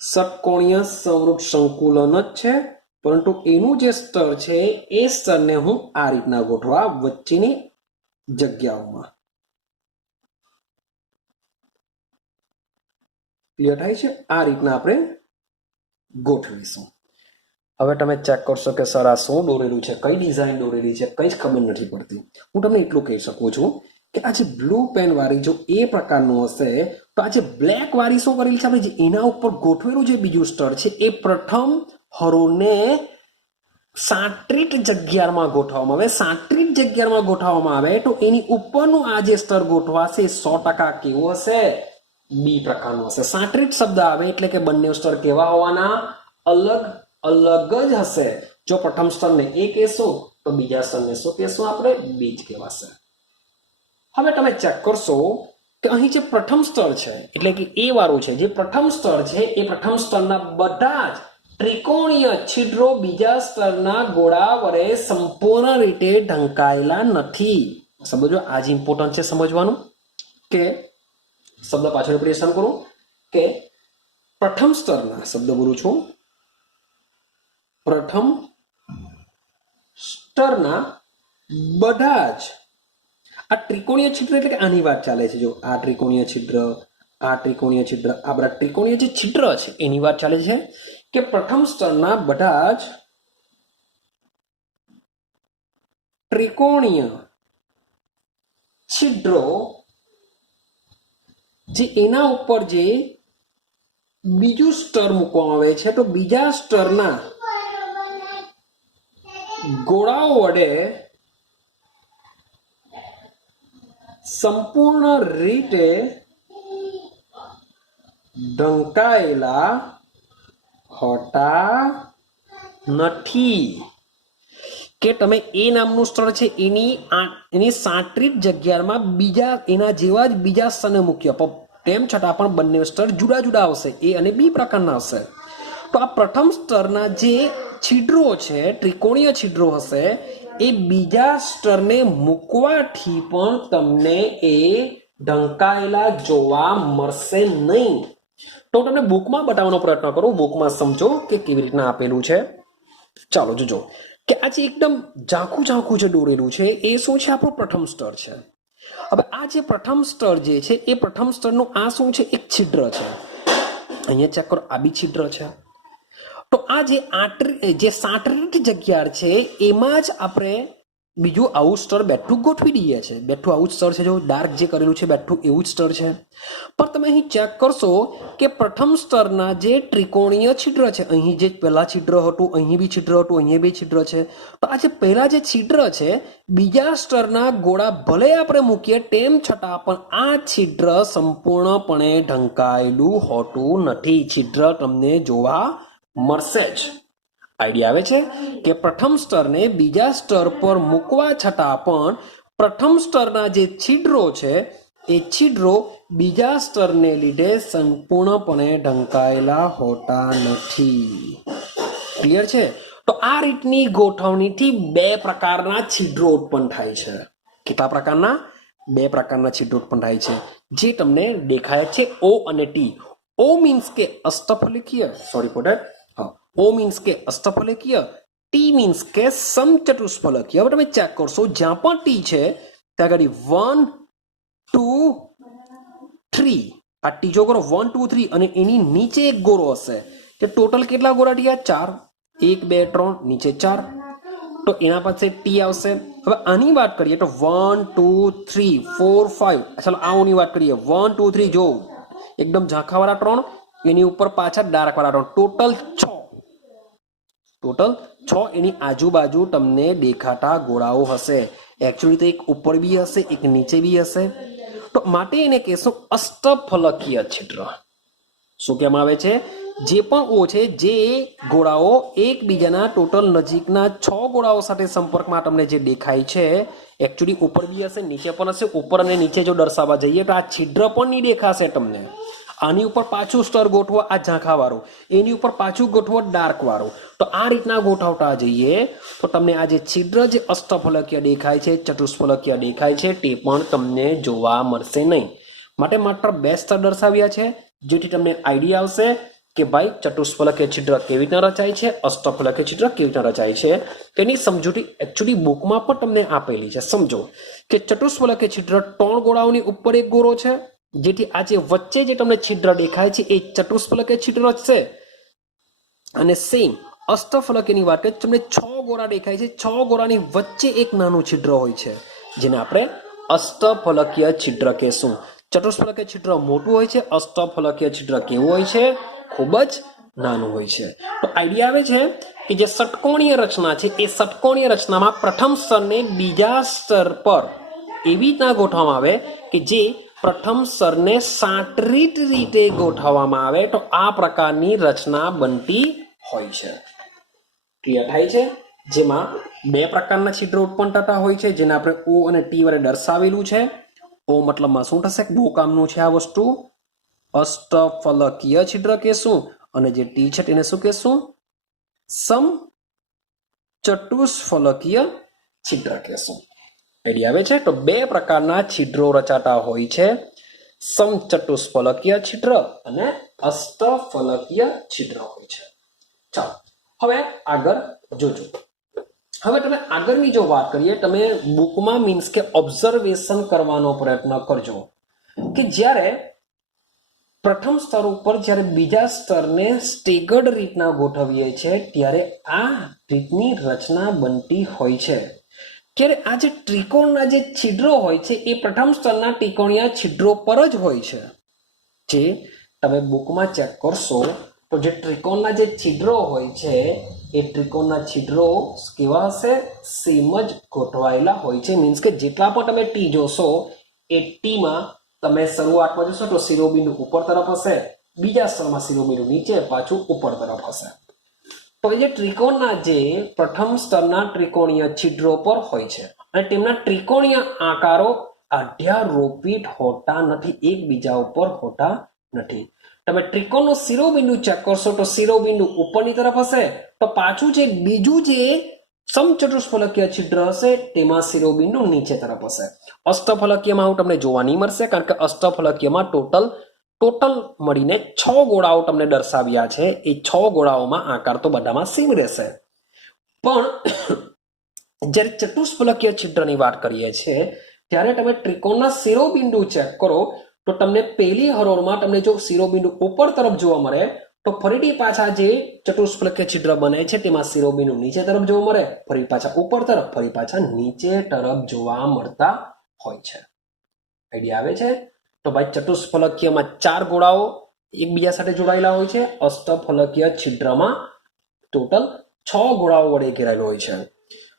ષટકોણીય સમરૂઢ સંકુલન જ છે, પરંતુ એનું જે સ્તર છે એ સ્તરને હું આ રીતના ગોઠવા વચ્ચેની જગ્યાઓમાં. ક્લિયર થાય છે? આ રીતના આપણે ગોઠવીશું. હવે તમે ચેક કરશો કે સર આ શું દોરેલું છે, કઈ ડિઝાઇન દોરેલી છે, કઈ જ ખબર નથી પડતી. હું તમને એટલું કહી શકું છું કે આ જે બ્લુ પેન વાળી જો એ પ્રકારનું હશે તો આ જે બ્લેક વાળી શું કરેલી છે આપણે જે એના ઉપર ગોઠવેલું જે બીજું સ્તર છે એ પ્રથમ હરોળને સાટરીટ જગ્યામાં ગોઠવવામાં આવે. સાટરીટ જગ્યામાં ગોઠવવામાં આવે તો એની ઉપરનું આ જે સ્તર ગોઠવાશે 100% કેવું હશે? બી પ્રકારનું હશે. સાટરીટ શબ્દ આવે એટલે કે બંને સ્તર કેવા હોવાના? અલગ અલગ જ હશે. જો પ્રથમ સ્તરને એ કહેશું તો બીજા સ્તરને શું કહેશું આપણે? બી જ કહેવાશે. હવે તમે ચેક કરશો કે અહીં જે પ્રથમ સ્તર છે એટલે કે એ વાળું છે, જે પ્રથમ સ્તર છે એ પ્રથમ સ્તરના બધા જ ત્રિકોણીય છિદ્રો બીજા સ્તરના ગોળા વડે સંપૂર્ણ રીતે ઢંકાયેલા નથી. સમજો આ જ ઇમ્પોર્ટન્ટ છે સમજવાનું. કે શબ્દ પાછળ રિપ્રેઝન્ટ કરું કે પ્રથમ સ્તરના શબ્દ બોલું છું, પ્રથમ સ્તરના બધા જ આ ત્રિકોણીય છિદ્ર એટલે કે આની વાત ચાલે છે. જો આ ત્રિકોણીય છિદ્ર, આ ત્રિકોણીય છિદ્ર, આ બધા ત્રિકોણીય જે છિદ્ર છે એની વાત ચાલે છે કે પ્રથમ સ્તરના બધા જ ત્રિકોણીય છિદ્રો જે એના ઉપર જે બીજું સ્તર મૂકવામાં આવે છે તો બીજા સ્તરના ગોળાઓ વડે સંપૂર્ણ રીતે ઢંકાયેલા હોતા નથી કે તમે એ નામનું સ્તર છે એની 37 જગ્યામાં બીજા એના જેવા જ બીજા સ્તરને મૂક્યા, પણ તેમ છતાં પણ બંને સ્તર જુદા જુદા આવશે, એ અને બી પ્રકારના હશે. તો આ પ્રથમ સ્તરના જે છિદ્રો છે, ત્રિકોણીય છિદ્રો હશે, એ બીજા સ્તરને મૂકવાથી પણ તમને એ ઢંકાયેલા જોવા મળશે નહીં. તો હું તમને બુકમાં બતાવવાનો પ્રયત્ન કરું, બુકમાં સમજો કે કેવી રીતના આપેલું છે. ચાલો જોજો કે આ જે એકદમ ઝાંખું ઝાંખું જે દોરેલું છે એ શું છે? આપણું પ્રથમ સ્તર છે. હવે આ જે પ્રથમ સ્તર જે છે એ પ્રથમ સ્તરનું આ શું છે? એક છિદ્ર છે. અહીંયા ચેક કરો, આ બી છિદ્ર છે. તો આ જે 37 જગ્યા છે એમાં જ આપણે બીજું આવું સ્તર બેઠું ગોઠવી દઈએ છે. બેઠું આવું જ સ્તર છે, જો ડાર્ક જે કરેલું છે બેઠું એવું જ સ્તર છે. પણ તમે અહીં ચેક કરશો કે પ્રથમ સ્તરના જે ત્રિકોણીય છિદ્ર છે, અહીં જે પહેલા છિદ્ર હતું, અહીં બી છિદ્ર હતું, અહીં બી છિદ્ર છે, તો આ જે પહેલા જે છિદ્ર છે બીજા સ્તરના ગોળા ભલે આપણે મૂકીએ તેમ છતાં પણ આ છિદ્ર સંપૂર્ણપણે ઢંકાયેલું હોતું નથી. છિદ્ર તમને જોવા મળશે જ. આઈડિયા આવે છે કે પ્રથમ સ્તરને બીજા સ્તર પર મૂકવા છતાં પણ પ્રથમ સ્તરના જે છિદ્રો છે એ છિદ્રો બીજા સ્તરને લીધે સંપૂર્ણપણે ઢંકાયેલા હોતા નથી. ક્લિયર છે? તો આ રીતની ગોઠવણીથી બે પ્રકારના છિદ્રો ઉત્પન્ન થાય છે. કેટલા પ્રકારના? બે પ્રકારના છિદ્રો ઉત્પન્ન થાય છે, જે તમને દેખાય છે O અને T. O મીન્સ કે અષ્ટફલકીય, sorry for that. O means કે અષ્ટફલકીય, T મીન્સ કે સમચતુષ્ફલકીય. હવે તમે ચેક કરશો, જ્યાં પણ T છે ત્યાં આગળ 1 2 3, આ T જો કરો 1 2 3, અને એની નીચે એક ગોળો હશે. તે ટોટલ કેટલા ગોળા થયા? 4. 1 2 3, નીચે 4, તો એના પાસે T આવશે. હવે આની વાત કરીએ તો 1 2 3 4 5. ચાલો આની વાત કરીએ, 1 2 3, જો એકદમ ઝાંખાવાળા 3, એની ઉપર પાછા ડાર્ક વાળા 3, ટોટલ 6. એની આજુબાજુ તમને દેખાતા ગોળાઓ હશે. એકચ્યુઅલી તો એક ઉપર બી હશે, એક નીચે બી હશે. તો માટે એને કહેશું અષ્ટફલકીય છિદ્ર. શું કહેવામાં આવે છે? જે પણ O છે, જે ગોળાઓ એકબીજાના ટોટલ નજીકના 6 ગોળાઓ સાથે સંપર્કમાં તમને જે દેખાય છે, એકચ્યુઅલી ઉપર બી હશે, નીચે પણ હશે. ઉપર અને નીચે જો દર્શાવવા જઈએ તો આ છિદ્ર પણ નહીં દેખાશે તમને. આની ઉપર પાછું સ્તર ગોઠવો આ ઝાંખા વાળું, એની ઉપર પાછું ગોઠવો ડાર્ક વાળું. તો આ રીતના ગોઠવતા જઈએ તો તમને આ જે છિદ્ર જે અષ્ટફલકીય દેખાય છે, ચતુષ્ફલકીય દેખાય છે, તે પણ તમને જોવા મળશે નહીં. માટે માત્ર બે સ્તર દર્શાવ્યા છે, જેથી તમને આઈડિયા આવશે કે ભાઈ ચતુષ્ફલકીય છિદ્ર કેવી રીતના રચાય છે, અષ્ટફલકીય છિદ્ર કેવી રીતના રચાય છે. તેની સમજૂતી એકચ્યુઅલી બુકમાં પણ તમને આપેલી છે. સમજો કે ચતુષ્ફલકીય છિદ્ર 3 ગોળાઓની ઉપર એક ગોળો છે, જેથી આ જે વચ્ચે જે તમને છિદ્ર દેખાય છે એ ચતુષ્ફલકીય છિદ્ર છે. અને સેમ અષ્ટફલકીયની વાત કરીએ, તમને 6 ગોળા દેખાય છે, 6 ગોળાની વચ્ચે એક નાનું છિદ્ર હોય છે, જેને આપણે અષ્ટફલકીય છિદ્ર કહેશું. ચતુષ્ફલકીય છિદ્ર મોટું હોય છે, અષ્ટફલકીય છિદ્ર કેવું હોય છે? ખૂબ જ નાનું હોય છે. તો આઈડિયા આવે છે કે જે ષટકોણીય રચના છે એ ષટકોણીય રચનામાં પ્રથમ સ્તરને બીજા સ્તર પર એવી રીતના ગોઠવવામાં આવે કે જે પ્રથમ સ્તરને 37 રીતે ગોઠવવામાં આવે તો આ પ્રકારની રચના બનતી હોય છે. ક્લિયર થાય છે? જેમાં બે પ્રકારના છિદ્રો ઉત્પન્ન થતા હોય છે, જેને આપણે O અને T વડે દર્શાવેલું છે. O મતલબમાં શું થશે? બહુ કામનું છે આ વસ્તુ. અષ્ટફલકીય છિદ્ર કહેશું, અને જે T છે તેને શું કહેશું? સમચતુષ્ફલકીય છિદ્ર કહેશું. આઈડિયા આવે છે? તો બે પ્રકારના છિદ્રો રચાતા હોય છે, સમચતુષ્ફલકીય છિદ્ર અને અષ્ટફલકીય છિદ્ર હોય છે. ચાલો હવે આગળ જોજો. હવે તમે આગળની જો વાત કરીએ, તમે બુકમાં મીન્સ કે ઓબ્ઝર્વેશન કરવાનો પ્રયત્ન કરજો કે જ્યારે પ્રથમ સ્તર ઉપર જ્યારે બીજા સ્તરને સ્ટેગર્ડ રીતના ગોઠવીએ છીએ ત્યારે આ રીતની રચના બનતી હોય છે. ત્યારે આ જે ત્રિકોણના જે છિદ્રો હોય છે એ પ્રથમ સ્તરના ત્રિકોણીય છિદ્રો પર જ હોય છે. જે તમે બુકમાં ચેક કરશો તો જે ત્રિકોણના જે છિદ્રો હોય છે એ ત્રિકોણના છિદ્રો કેવા હશે? સેમ જ ગોઠવાયેલા હોય છે. મીન્સ કે જેટલા પણ તમે ટી જોશો એ ટીમાં તમે શરૂઆતમાં જોશો તો શિરોબિંદુ ઉપર તરફ હશે, બીજા સ્તરમાં શિરોબિંદુ નીચે, પાછું ઉપર તરફ હશે. તો એ જે ત્રિકોણના જે પ્રથમ સ્તરના ત્રિકોણીય છિદ્રો પર હોય છે અને તેમના ત્રિકોણીય આકારો અધ્યારોપિત હોતા નથી, એકબીજા ઉપર હોતા નથી. તમે ત્રિકોણનો શિરોબિંદુ ચેક કરશો તો શિરોબિંદુ ઉપરની તરફ હશે, તો પાછું જે બીજું જે સમચતુષ્ફલકીય છિદ્ર હશે તેમાં શિરોબિંદુ નીચે તરફ હશે. અષ્ટફલકીયમાં હું તમને જોવા નહીં મળશે, કારણ કે અષ્ટફલકીયમાં ટોટલ મળીને 6 ગોળાઓ તમને દર્શાવ્યા છે. એ 6 ગોળાઓમાં આકાર તો બધામાં સેમ રહેશે, પણ જ્યારે ચતુષ્ફલકીય છિદ્રની વાત કરીએ છીએ ત્યારે તમે ત્રિકોણના શિરોબિંદુ ચેક કરો તો તમને પહેલી હરોળમાં તમને જો શિરોબિંદુ ઉપર તરફ જોવા મળે, તો ફરીથી પાછા જે ચતુષ્ફલકીય છિદ્ર બને છે તેમાં શિરોબિંદુ નીચે તરફ જોવા મળે, ફરી પાછા ઉપર તરફ, ફરી પાછા નીચે તરફ જોવા મળતા હોય છે. આઈડિયા આવે છે? તો ભાઈ ચતુષ્ફલકીયમાં 4 ગોળાઓ એકબીજા સાથે જોડાયેલા હોય છે, અષ્ટફલકીય છિદ્રમાં ટોટલ 6 ગોળાઓ વડે ઘેરાયેલું હોય છે.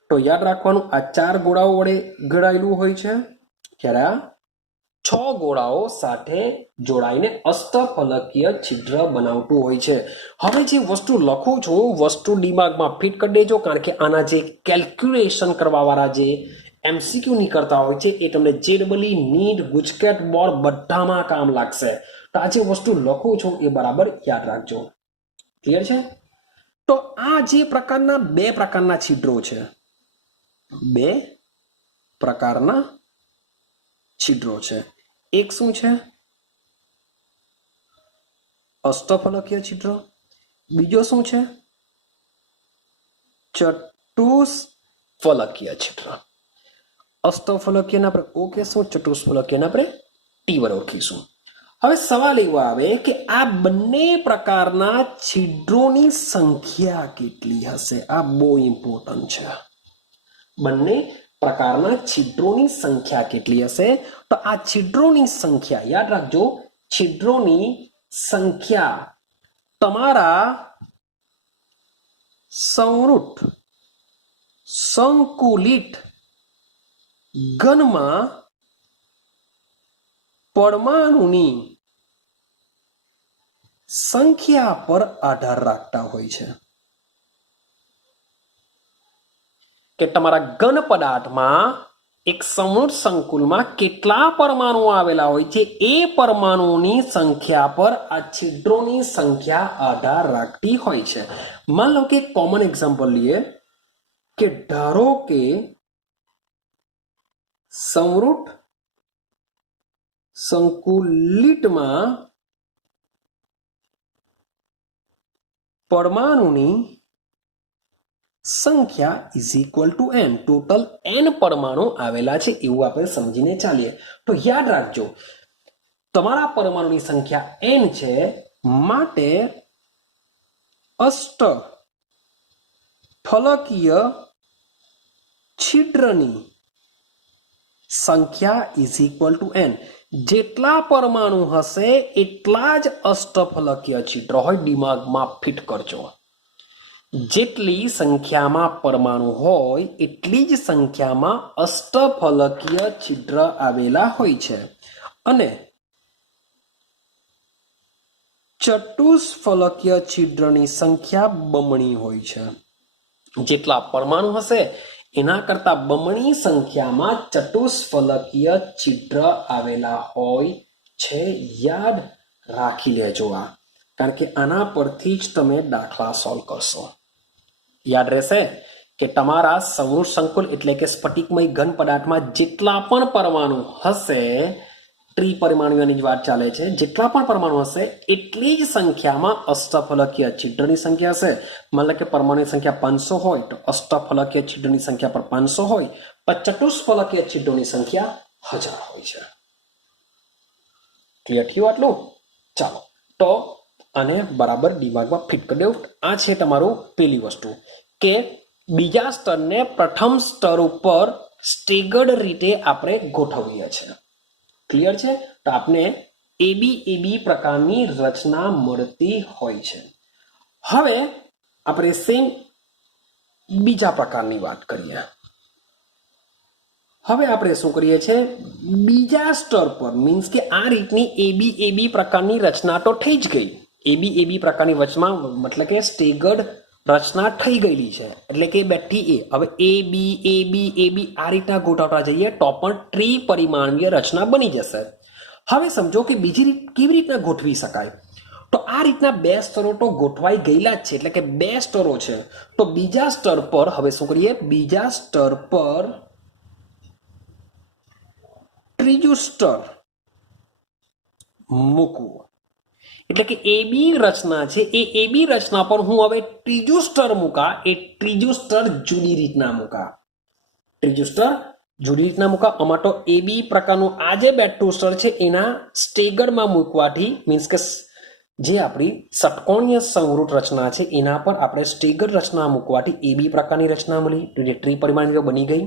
તો યાદ રાખવાનું, આ 4 ગોળાઓ વડે ઘેરાયેલું હોય છે, ત્યારે આ 6 ગોળાઓ સાથે જોડાઈને અષ્ટફલકીય છિદ્ર બનાવતું હોય છે. હવે જે વસ્તુ લખું છું, વસ્તુ દિમાગમાં ફિટ કરી દેજો, કારણ કે આના જે કેલ્ક્યુલેશન કરવા વાળા જે એમસીક્યુ નીકળતા હોય છે એ તમને જેડબલી, નીટ, ગુજકેટ બોર્ડ બધામાં કામ લાગશે. તો આ જે વસ્તુ લખું છું એ બરાબર યાદ રાખજો. ક્લિયર છે? તો આ જે પ્રકારના 2 પ્રકારના છિદ્રો છે, 2 પ્રકારના છિદ્રો છે. એક શું છે? અષ્ટફલકીય છિદ્ર. બીજો શું છે? ચતુષ્ફલકીય છિદ્ર. અષ્ટફલકીયને આપણે ઓ કહેશું, ચતુષ્ફલકીયને આપણે ટી વડે ઓળખીશું. હવે સવાલ એવો આવે કે આ બંને પ્રકારના છિદ્રોની સંખ્યા કેટલી હશે? આ બહુ ઇમ્પોર્ટન્ટ છે. બંને પ્રકારના છિદ્રોની સંખ્યા કેટલી હશે? તો આ છિદ્રોની સંખ્યા યાદ રાખજો, છિદ્રોની સંખ્યા તમારા સંવૃત સંકુલિત ઘનમાં પરમાણુની સંખ્યા પર આધાર રાખતા હોય છે. કે તમારા ઘન પદાર્થમાં એક સમૃદ્ધ સંકુલમાં કેટલા પરમાણુ આવેલા હોય છે એ પરમાણુની સંખ્યા પર આ છિદ્રોની સંખ્યા આધાર રાખતી હોય છે. માન લો કે કોમન એક્ઝામ્પલ લઈએ કે ધારો કે સમૃદ્ધ સંકુલિતમાં પરમાણુની સંખ્યા is equal to n, total n પરમાણુ આવેલા છે એવું આપણે સમજીને ચાલીએ. તો યાદ રાખજો, તમારા પરમાણુની સંખ્યા n છે, માટે અષ્ટફલકીય છિદ્રની સંખ્યા ઇઝ ઇક્વલ ટુ n. જેટલા પરમાણુ હશે એટલા જ અષ્ટફલકીય છિદ્ર હોય. દિમાગમાં ફિટ કરજો, જેટલી સંખ્યામાં પરમાણુ હોય એટલી જ સંખ્યામાં અષ્ટફલકીય છિદ્ર આવેલા હોય છે. અને ચતુષ્ફલકીય છિદ્રની સંખ્યા બમણી હોય છે. જેટલા પરમાણુ હશે એના કરતા બમણી સંખ્યામાં ચતુષ્ફલકીય છિદ્ર આવેલા હોય છે. યાદ રાખી લેજો આ, કારણ કે આના પરથી જ તમે દાખલા સોલ્વ કરશો. યાદ રહેશે કે તમારા સમૃદ્ધ સંકુલ એટલે કે સ્ફટિકમય ઘન પદાર્થમાં જેટલા પણ પરમાણુ હશે, ત્રિપરિમાણીયની જ વાત ચાલે છે, જેટલા પણ પરમાણુ હશે એટલી જ સંખ્યામાં અષ્ટફલકીય છિદ્રની સંખ્યા હશે. માન લો કે પરમાણુની સંખ્યા 500 હોય તો અષ્ટફલકીય છિદ્રની સંખ્યા પર 500 હોય, પણ ચતુષ્ફલકીય છિદ્રોની સંખ્યા 1000 હોય છે. ક્લિયર થયું આટલું? ચાલો, તો આને બરાબર દિમાગમાં ફિટ કરી દેવું. આ છે તમારું પેલી વસ્તુ કે બીજા સ્તરને પ્રથમ સ્તર ઉપર સ્ટેગર્ડ રીતે આપણે ગોઠવીએ છીએ. ક્લિયર છે? તો આપણે એબી પ્રકારની રચના મળતી હોય છે. હવે આપણે સેમ બીજા પ્રકારની વાત કરીએ. હવે આપણે શું કરીએ છીએ, બીજા સ્તર પર, મીન્સ કે આ રીતની એબી પ્રકારની રચના તો થઈ જ ગઈ. એબી પ્રકારની રચના મતલબ કે સ્ટેગર્ડ રચના થઈ ગયેલી છે એટલે કે બેઠી એ હવે એ બી આ રીતના ગોઠવતા જઈએ તો પણ ત્રિપરિમાણીય રચના બની જશે. હવે સમજો કે બીજી રીત કેવી રીતના ગોઠવી શકાય. તો આ રીતના બે સ્તરો તો ગોઠવાઈ ગયેલા જ છે એટલે કે બે સ્તરો છે. તો બીજા સ્તર પર હવે શું કરીએ, બીજા સ્તર પર ત્રીજું સ્તર મૂકવું. એટલે કે એ બી રચના છે એ બી રચના પર હું હવે ત્રીજું સ્તર મૂકા, એ ત્રીજું સ્તર જુદી રીતના મૂકા. ત્રીજું સ્તર જુદી રીતના મૂકા. આમાં તો એ બી પ્રકારનું આ જે બેઠું સ્તર છે એના સ્ટેગરમાં મૂકવાથી મીન્સ કે જે આપણી ષટકોણીય સંવૃત રચના છે એના પર આપણે સ્ટેગર રચના મૂકવાથી એ બી પ્રકારની રચના મળી, જે ત્રિપરિમાણીય બની ગઈ.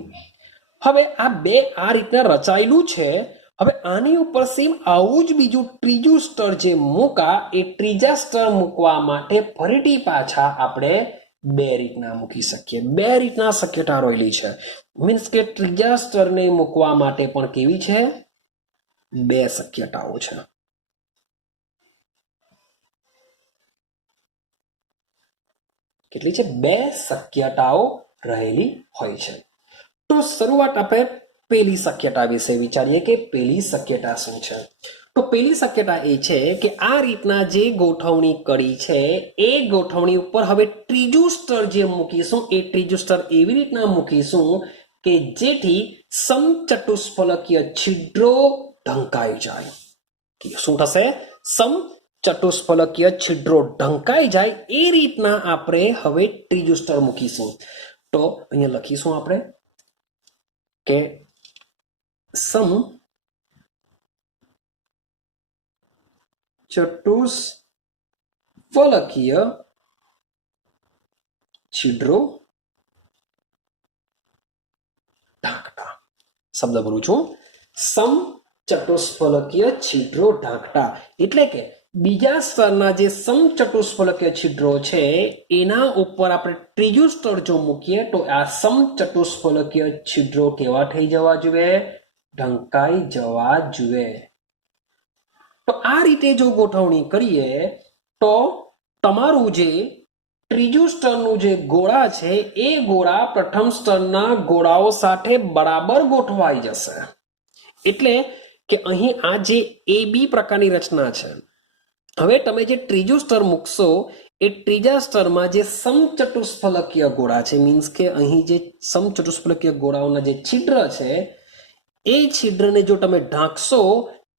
હવે આ બે આ રીતના રચાયેલું છે. હવે આની ઉપર સેમ આવું જ બીજું ત્રીજું સ્તર જે મૂકા, એ ત્રીજા સ્તર મૂકવા માટે ફરીથી પાછા આપણે બે રીતના મૂકી શકીએ. બે રીતના શક્યતા રહેલી છે. મીન્સ કે ત્રીજા સ્તરને મૂકવા માટે પણ કેવી છે, બે શક્યતાઓ છે. કેટલી છે, બે શક્યતાઓ રહેલી હોય છે. તો શરૂઆત આપણે પહેલી શક્યતા વિશે વિચારીએ કે પહેલી શક્યતા શું છે. તો પહેલી શક્યતા એ છે કે આ રીતના જે ગોઠવણી કરી છે એ ગોઠવણી ઉપર હવે ત્રીજું સ્તર જે મૂકીશું એ ત્રીજું સ્તર એવી રીતના મૂકીશું કે જેથી સમચતુષ્ફલકીય છિદ્રો ઢંકાઈ જાય. શું થશે, સમચતુષ્ફલકીય છિદ્રો ઢંકાઈ જાય એ રીતના આપણે હવે ત્રીજું સ્તર મૂકીશું. તો અહીંયા લખીશું આપણે કે સમ ચતુષ્ફલકીય છિદ્રો ઢાંકતા. શબ્દ બોલું છું, સમ ચતુષ્ફલકીય છિદ્રો ઢાંકતા. એટલે કે બીજા સ્તરના જે સમચતુષ્ફલકીય છિદ્રો છે એના ઉપર આપણે ત્રીજું સ્તર જો મૂકીએ તો આ સમચતુષ્ફલકીય છિદ્રો કેવા થઈ જવા જોઈએ, ઢંકાઈ જવા જોઈએ. તો આ રીતે જો ગોઠવણી કરીએ તો તમારું જે ત્રીજું સ્તરનું જે ગોળા છે એ ગોળા પ્રથમ સ્તરના ગોળાઓ સાથે બરાબર ગોઠવાઈ જશે. એટલે કે અહીં આ જે એ બી પ્રકારની રચના છે, હવે તમે જે ત્રીજું સ્તર મૂકશો એ ત્રીજા સ્તરમાં જે સમચતુષ્ફલકીય ગોળા છે, મીન્સ કે અહીં જે સમચતુષ્ફલકીય ગોળાઓના જે છિદ્ર છે એ છિદ્રને જો તમે ઢાંકશો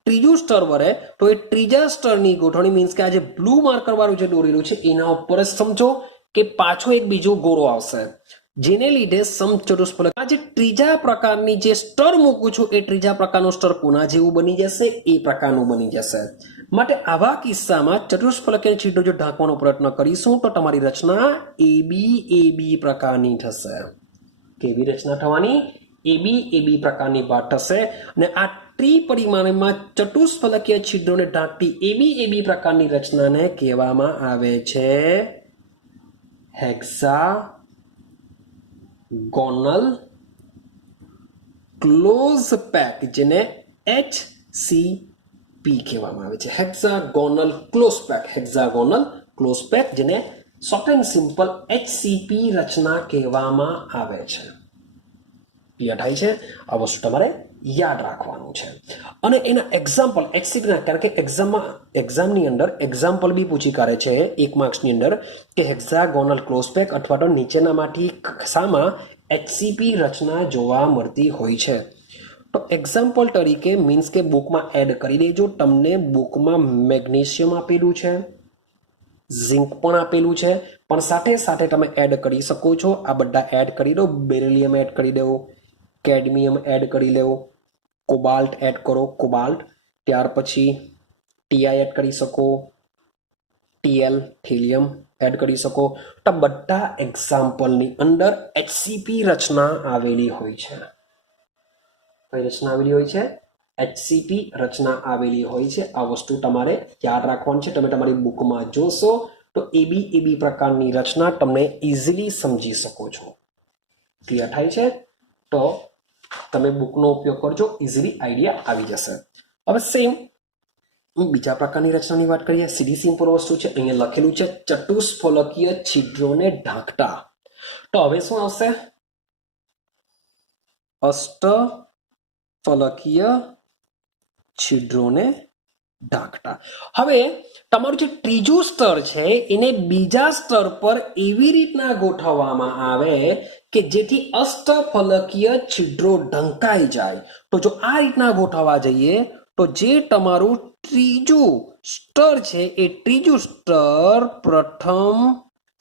ત્રીજું સ્તર વડે તો એ ત્રીજા સ્તરની ગોઠવણી મીન્સ કે આ જે બ્લુ માર્કર વાળું જે દોરેલું છે એના ઉપર જ સમજો કે પાછો એક બીજો ગોળો આવશે, જેને લીધે સમચતુષ્ફલક આ જે ત્રીજા પ્રકારની જે સ્તર મૂકું છું એ ત્રીજા પ્રકારનું સ્તર કોના જેવું બની જશે, એ પ્રકારનું બની જશે. માટે આવા કિસ્સામાં ચતુષ્ફલકીય છિદ્રો જો ઢાંકવાનો પ્રયત્ન કરીશું તો તમારી રચના એ બી પ્રકારની થશે. કેવી રચના થવાની, એ બી પ્રકારની વાત થશે. અને આ ત્રિપરિમાણમાં ચતુષ્ફલકીય છિદ્રોને ઢાંકતી એ બી પ્રકારની રચનાને કહેવામાં આવે છે હેક્સાગોનલ ક્લોઝ પેક, જેને HCP કહેવામાં આવે છે. હેક્સાગોનલ ક્લોઝ પેક, હેક્સાગોનલ ક્લોઝ પેક, જેને શોર્ટ એન્ડ સિમ્પલ HCP રચના કહેવામાં આવે છે. ક્લિયર થાય છે? આ વસ્તુ તમારે યાદ રાખવાનું છે. અને એના એક્ઝામ્પલ HCPના, કારણ કે એક્ઝામની અંદર એક્ઝામ્પલ બી પૂછી કાઢે છે 1 માર્ક્સની અંદર કે હેક્સાગોનલ ક્લોઝ પેક અથવા તો નીચેનામાંથી શામાં HCP રચના જોવા મળતી હોય છે. તો એક્ઝામ્પલ તરીકે મીન્સ કે બુકમાં એડ કરી દેજો. તમને બુકમાં મેગ્નેશિયમ આપેલું છે, ઝિંક પણ આપેલું છે, પણ સાથે સાથે તમે એડ કરી શકો છો. આ બધા એડ કરી દો. બેરિલિયમ એડ કરી દો, કેડમિયમ એડ કરી લો, કોબાલ્ટ એડ કરો, કોબાલ્ટ. ત્યાર પછી ટીઆઈ એડ કરી શકો, ટીએલ થેલિયમ એડ કરી શકો. તો બધા એક્ઝામ્પલની અંદર HCP રચના આવેલી હોય છે. કઈ રચના આવેલી હોય છે? HCP રચના આવેલી હોય છે. આ વસ્તુ તમારે યાદ રાખવાની છે. તમે તમારી બુકમાં જોશો તો એ બી પ્રકારની રચના તમને ઇઝીલી સમજી શકો છો. ક્લિયર થાય છે? તો તમે બુકનો ઉપયોગ કરજો, ઇઝીલી આઈડિયા આવી જશે. હવે સેમ બીજા પ્રકારની રચનાની વાત કરીએ. સીધી સિમ્પલ વસ્તુ છે. અહીંયા લખેલું છે ચતુષ્ફલકીય છિદ્રોને ઢાંકતા. તો હવે શું આવશે? અષ્ટફલકીય છિદ્રોને ઢાંકતા. હવે તમારું જે ત્રીજું સ્તર છે એને બીજા સ્તર પર એવી રીતના ગોઠવવામાં આવે કે જેથી અષ્ટફલકીય છિદ્રો ઢંકાઈ જાય. તો જો આ રીતના ગોઠવવા જઈએ તો જે તમારું ત્રીજું સ્તર છે એ ત્રીજું સ્તર પ્રથમ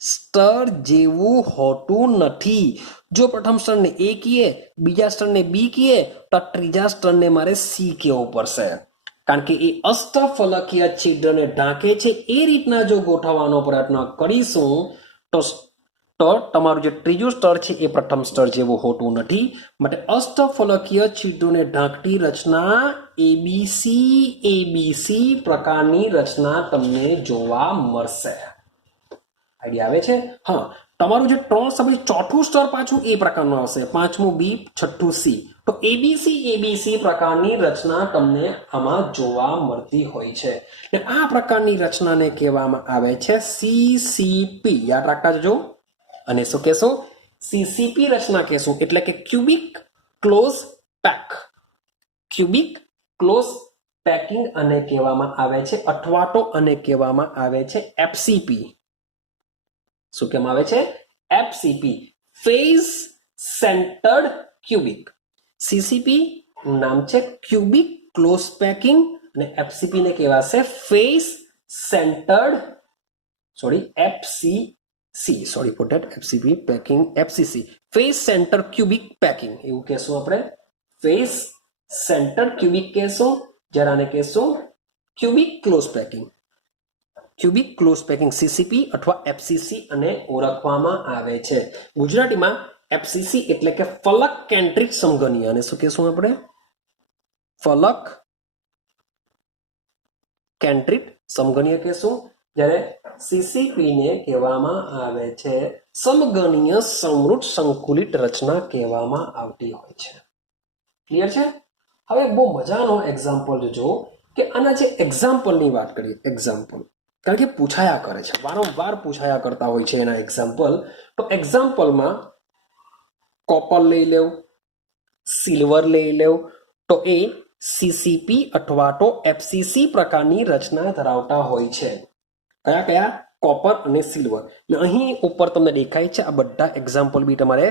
સ્તર જેવું હોતું નથી. જો પ્રથમ સ્તરને A કહીએ, બીજા સ્તરને B કહીએ, તો ત્રીજા સ્તરને મારે C કહેવું પડશે, કારણ કે એ અષ્ટફલકીય છિદ્રને ઢાંકે છે. એ રીતના જો ગોઠવવાનો પ્રયત્ન કરીશું તો તમારું જે ત્રીજું સ્તર છે એ પ્રથમ સ્તર જેવું હોતું નથી. માટે અષ્ટફલકીય છિદ્રોને ઢાંકતી રચના એબીસી પ્રકારની રચના તમને જોવા મળશે. આઈડિયા આવે છે? હા, તમારું જે 3 સભ્ય ચોથું સ્તર પાછું એ પ્રકારનું આવશે, પાંચમું બી, છઠ્ઠું સી. તો એબીસી પ્રકારની રચના તમને આમાં જોવા મળતી હોય છે. અને આ પ્રકારની રચનાને કહેવામાં આવે છે સીસીપી. યાદ રાખતા જજો. અને શું કહેશું? સીસીપી રચના કહેશું, એટલે કે cubic close pack. Cubic close packing અને કહેવામાં આવે છે, અથવા તો અને કહેવામાં આવે છે એફસીપી. શું કહેવામાં આવે છે? FCP, face centred cubic. CCP નામ છે ક્યુબિક ક્લોઝ પેકિંગ, અને એફસીપી ને કહેવાશે face centred FCC face centre cubic packing એવું કહેશું આપણે. ફેઝ સેન્ટર ક્યુબિક કહેશું, જરાને કહેશું cubic close packing. Cubic close packing CCP અથવા એફસીસી અને ઓળખવામાં આવે છે. ગુજરાતીમાં એફસીસી એટલે કે ફલક કેન્દ્રિત સમઘનીય. અને શું કહેશું આપણે? ફલક કેન્દ્રિત સમઘનીય કહેશું. જ્યારે સીસીપી ને કહેવામાં આવે છે સમઘનીય સમૃદ્ધ સંકુલિત રચના કહેવામાં આવતી હોય છે. ક્લિયર છે? હવે બહુ મજાનો એક્ઝામ્પલ જો કે આના જે એક્ઝામ્પલની વાત કરીએ, એક્ઝામ્પલ કારણ કે પૂછાયા કરે છે, વારંવાર પૂછાયા કરતા હોય છે એના એક્ઝામ્પલ. તો એક્ઝામ્પલમાં કોપર લઈ લેવું, સિલ્વર લઈ લેવું, તો એ સીસીપી અથવા તો એફસીસી પ્રકારની રચના ધરાવતા હોય છે. કયા કયા? કોપર અને સિલ્વર. અહીં ઉપર તમને દેખાય છે આ બધા એક્ઝામ્પલ બી તમારે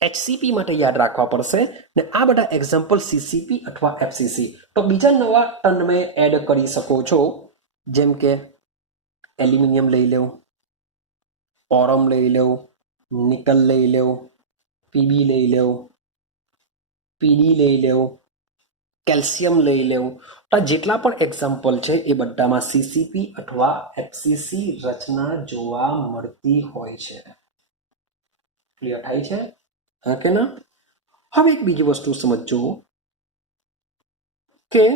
એચસીપી માટે યાદ રાખવા પડશે. ને આ બધા એક્ઝામ્પલ સીસીપી અથવા એફસીસી. તો બીજા નવા તમે એડ કરી શકો છો, જેમ કે એલ્યુમિનિયમ લઈ લેવું, ઓરમ લઈ લેવું, નિકલ લઈ લેવું, પીબી લઈ લેવું, પીડી લઈ લેવું, કેલ્શિયમ લઈ લેવું. આ જેટલા પણ એક્ઝામ્પલ છે એ બધામાં સીસીપી અથવા એફસીસી રચના જોવા મળતી હોય છે. ક્લિયર થાય છે? હા કે ના? હવે એક બીજી વસ્તુ સમજો કે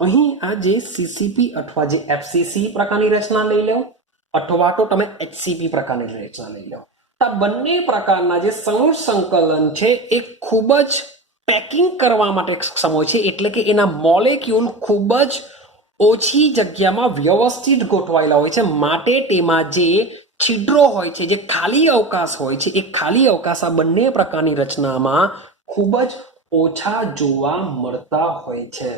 અહીં આ જે સીસીપી અથવા જે એફસીસી પ્રકારની રચના લઈ લો, અથવા તો તમે એચસીપી પ્રકારની રચના લઈ લો. આ બંને પ્રકારના જે સમૂહ સંકલન છે એ ખૂબ જ પેકિંગ કરવા માટે સક્ષમ હોય છે, એટલે કે એના મોલેક્યુલ ખૂબ જ ઓછી જગ્યામાં વ્યવસ્થિત ગોઠવાયેલા હોય છે. માટે તેમાં જે છિદ્રો હોય છે, જે ખાલી અવકાશ હોય છે, એ ખાલી અવકાશ આ બંને પ્રકારની રચનામાં ખૂબ જ ઓછા જોવા મળતા હોય છે.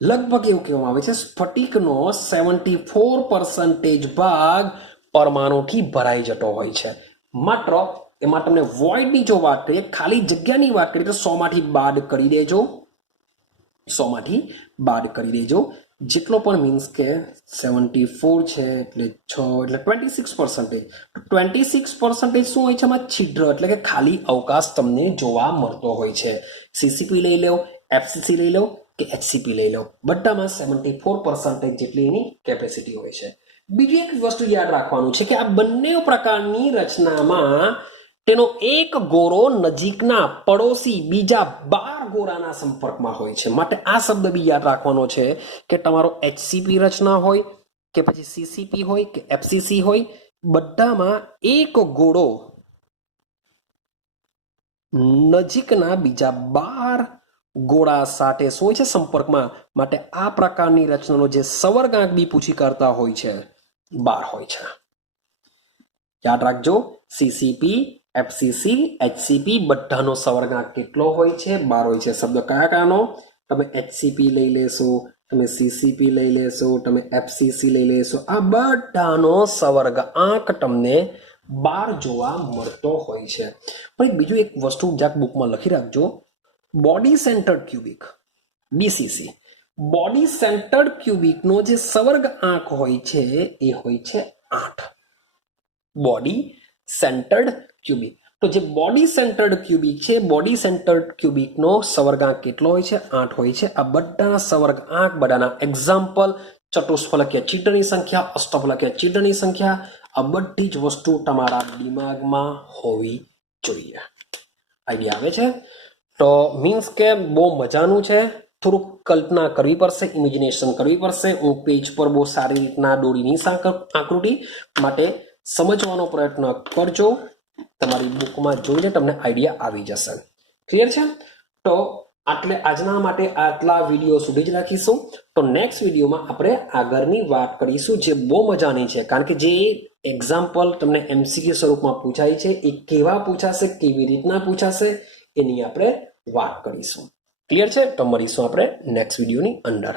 લગભગ એવું કહેવામાં આવે છે સ્ફટિકનો 74% ભાગ પરમાણુથી ભરાઈ જતો હોય છે. માત્ર એમાં તમને વોઇડની જો વાત કરીએ, ખાલી જગ્યાની વાત કરીએ તો 100 માંથી બાદ કરી દેજો, 100 માંથી બાદ કરી દેજો. જેટલો પણ મીન્સ કે 74 છે એટલે 6 એટલે 26%. 26% શું હોય છે? એમાં છિદ્ર એટલે કે ખાલી અવકાશ તમને જોવા મળતો હોય છે. સીસીપી લઈ લો, એફસીસી લઈ લો કે એચસીપી લઈ લો, બધામાં 74% જેટલી એની કેપેસિટી હોય છે. બીજી એક વસ્તુ યાદ રાખવાનું છે કે આ બંને પ્રકારની રચનામાં તેનો એક ગોળો નજીકના પડોશી બીજા 12 ગોળાના સંપર્કમાં હોય છે. માટે આ શબ્દ બી યાદ રાખવાનો છે કે તમારો એચસીપી રચના હોય કે પછી સીસીપી હોય કે એફસીસી હોય, બધામાં એક ગોળો નજીકના બીજા 12 ગોળા સાથે શું હોય છે સંપર્કમાં, માટે આ પ્રકારની રચનાનો જે સવર્ગાંક બી પૂછી કરતા હોય છે 12 હોય છે. યાદ રાખજો, સીસીપી, એફસીસી, એચસીપી બધાનો સવર્ગાંક કેટલો હોય છે? 12 હોય છે. શબ્દ કયા કયાનો? તમે એચસીપી લઈ લેશો, તમે સીસીપી લઈ લેશો, તમે એફસીસી લઈ લેશો, આ બધાનો સવર્ગાંક તમને 12 જોવા મળતો હોય છે. પણ બીજું એક વસ્તુ જાક બુકમાં લખી રાખજો, body centred cubic BCC, body centred ક્યુબિકનો જે સવર્ગાંક હોય છે એ હોય છે 8. બોડી સેન્ટર્ડ ક્યુબિક, તો જે બોડી સેન્ટર્ડ ક્યુબિક છે, બોડી સેન્ટર્ડ ક્યુબિકનો સવર્ગાંક કેટલો હોય છે? 8 હોય છે. આ બધાના સવર્ગાંક, બધાના એક્ઝામ્પલ, ચતુષ્ફલકીય છિદ્રની સંખ્યા, અષ્ટફલકીય છિદ્રની સંખ્યા, આ બધી જ વસ્તુ તમારા દિમાગમાં હોવી જોઈએ. આઈડિયા આવે છે? તો મીન્સ કે બહુ મજાનું છે. થોડુંક કલ્પના કરવી પડશે, ઇમેજિનેશન કરવી પડશે. હું પેજ પર બહુ સારી રીતના દોરી નહીં આકૃતિ, માટે સમજવાનો પ્રયત્ન કરજો. તમારી બુકમાં જોઈને તમને આઈડિયા આવી જશે. ક્લિયર છે? તો આજના માટે આટલા વિડીયો સુધી જ રાખીશું. તો નેક્સ્ટ વિડીયોમાં આપણે આગળની વાત કરીશું, જે બહુ મજાની છે. કારણ કે જે એક્ઝામ્પલ તમને એમસીક્યુ સ્વરૂપમાં પૂછાય છે એ કેવા પૂછાશે, કેવી રીતના પૂછાશે, એની આપણે વાત કરીશું. ક્લિયર છે? તો મળીશું આપણે નેક્સ્ટ વિડીયોની અંદર.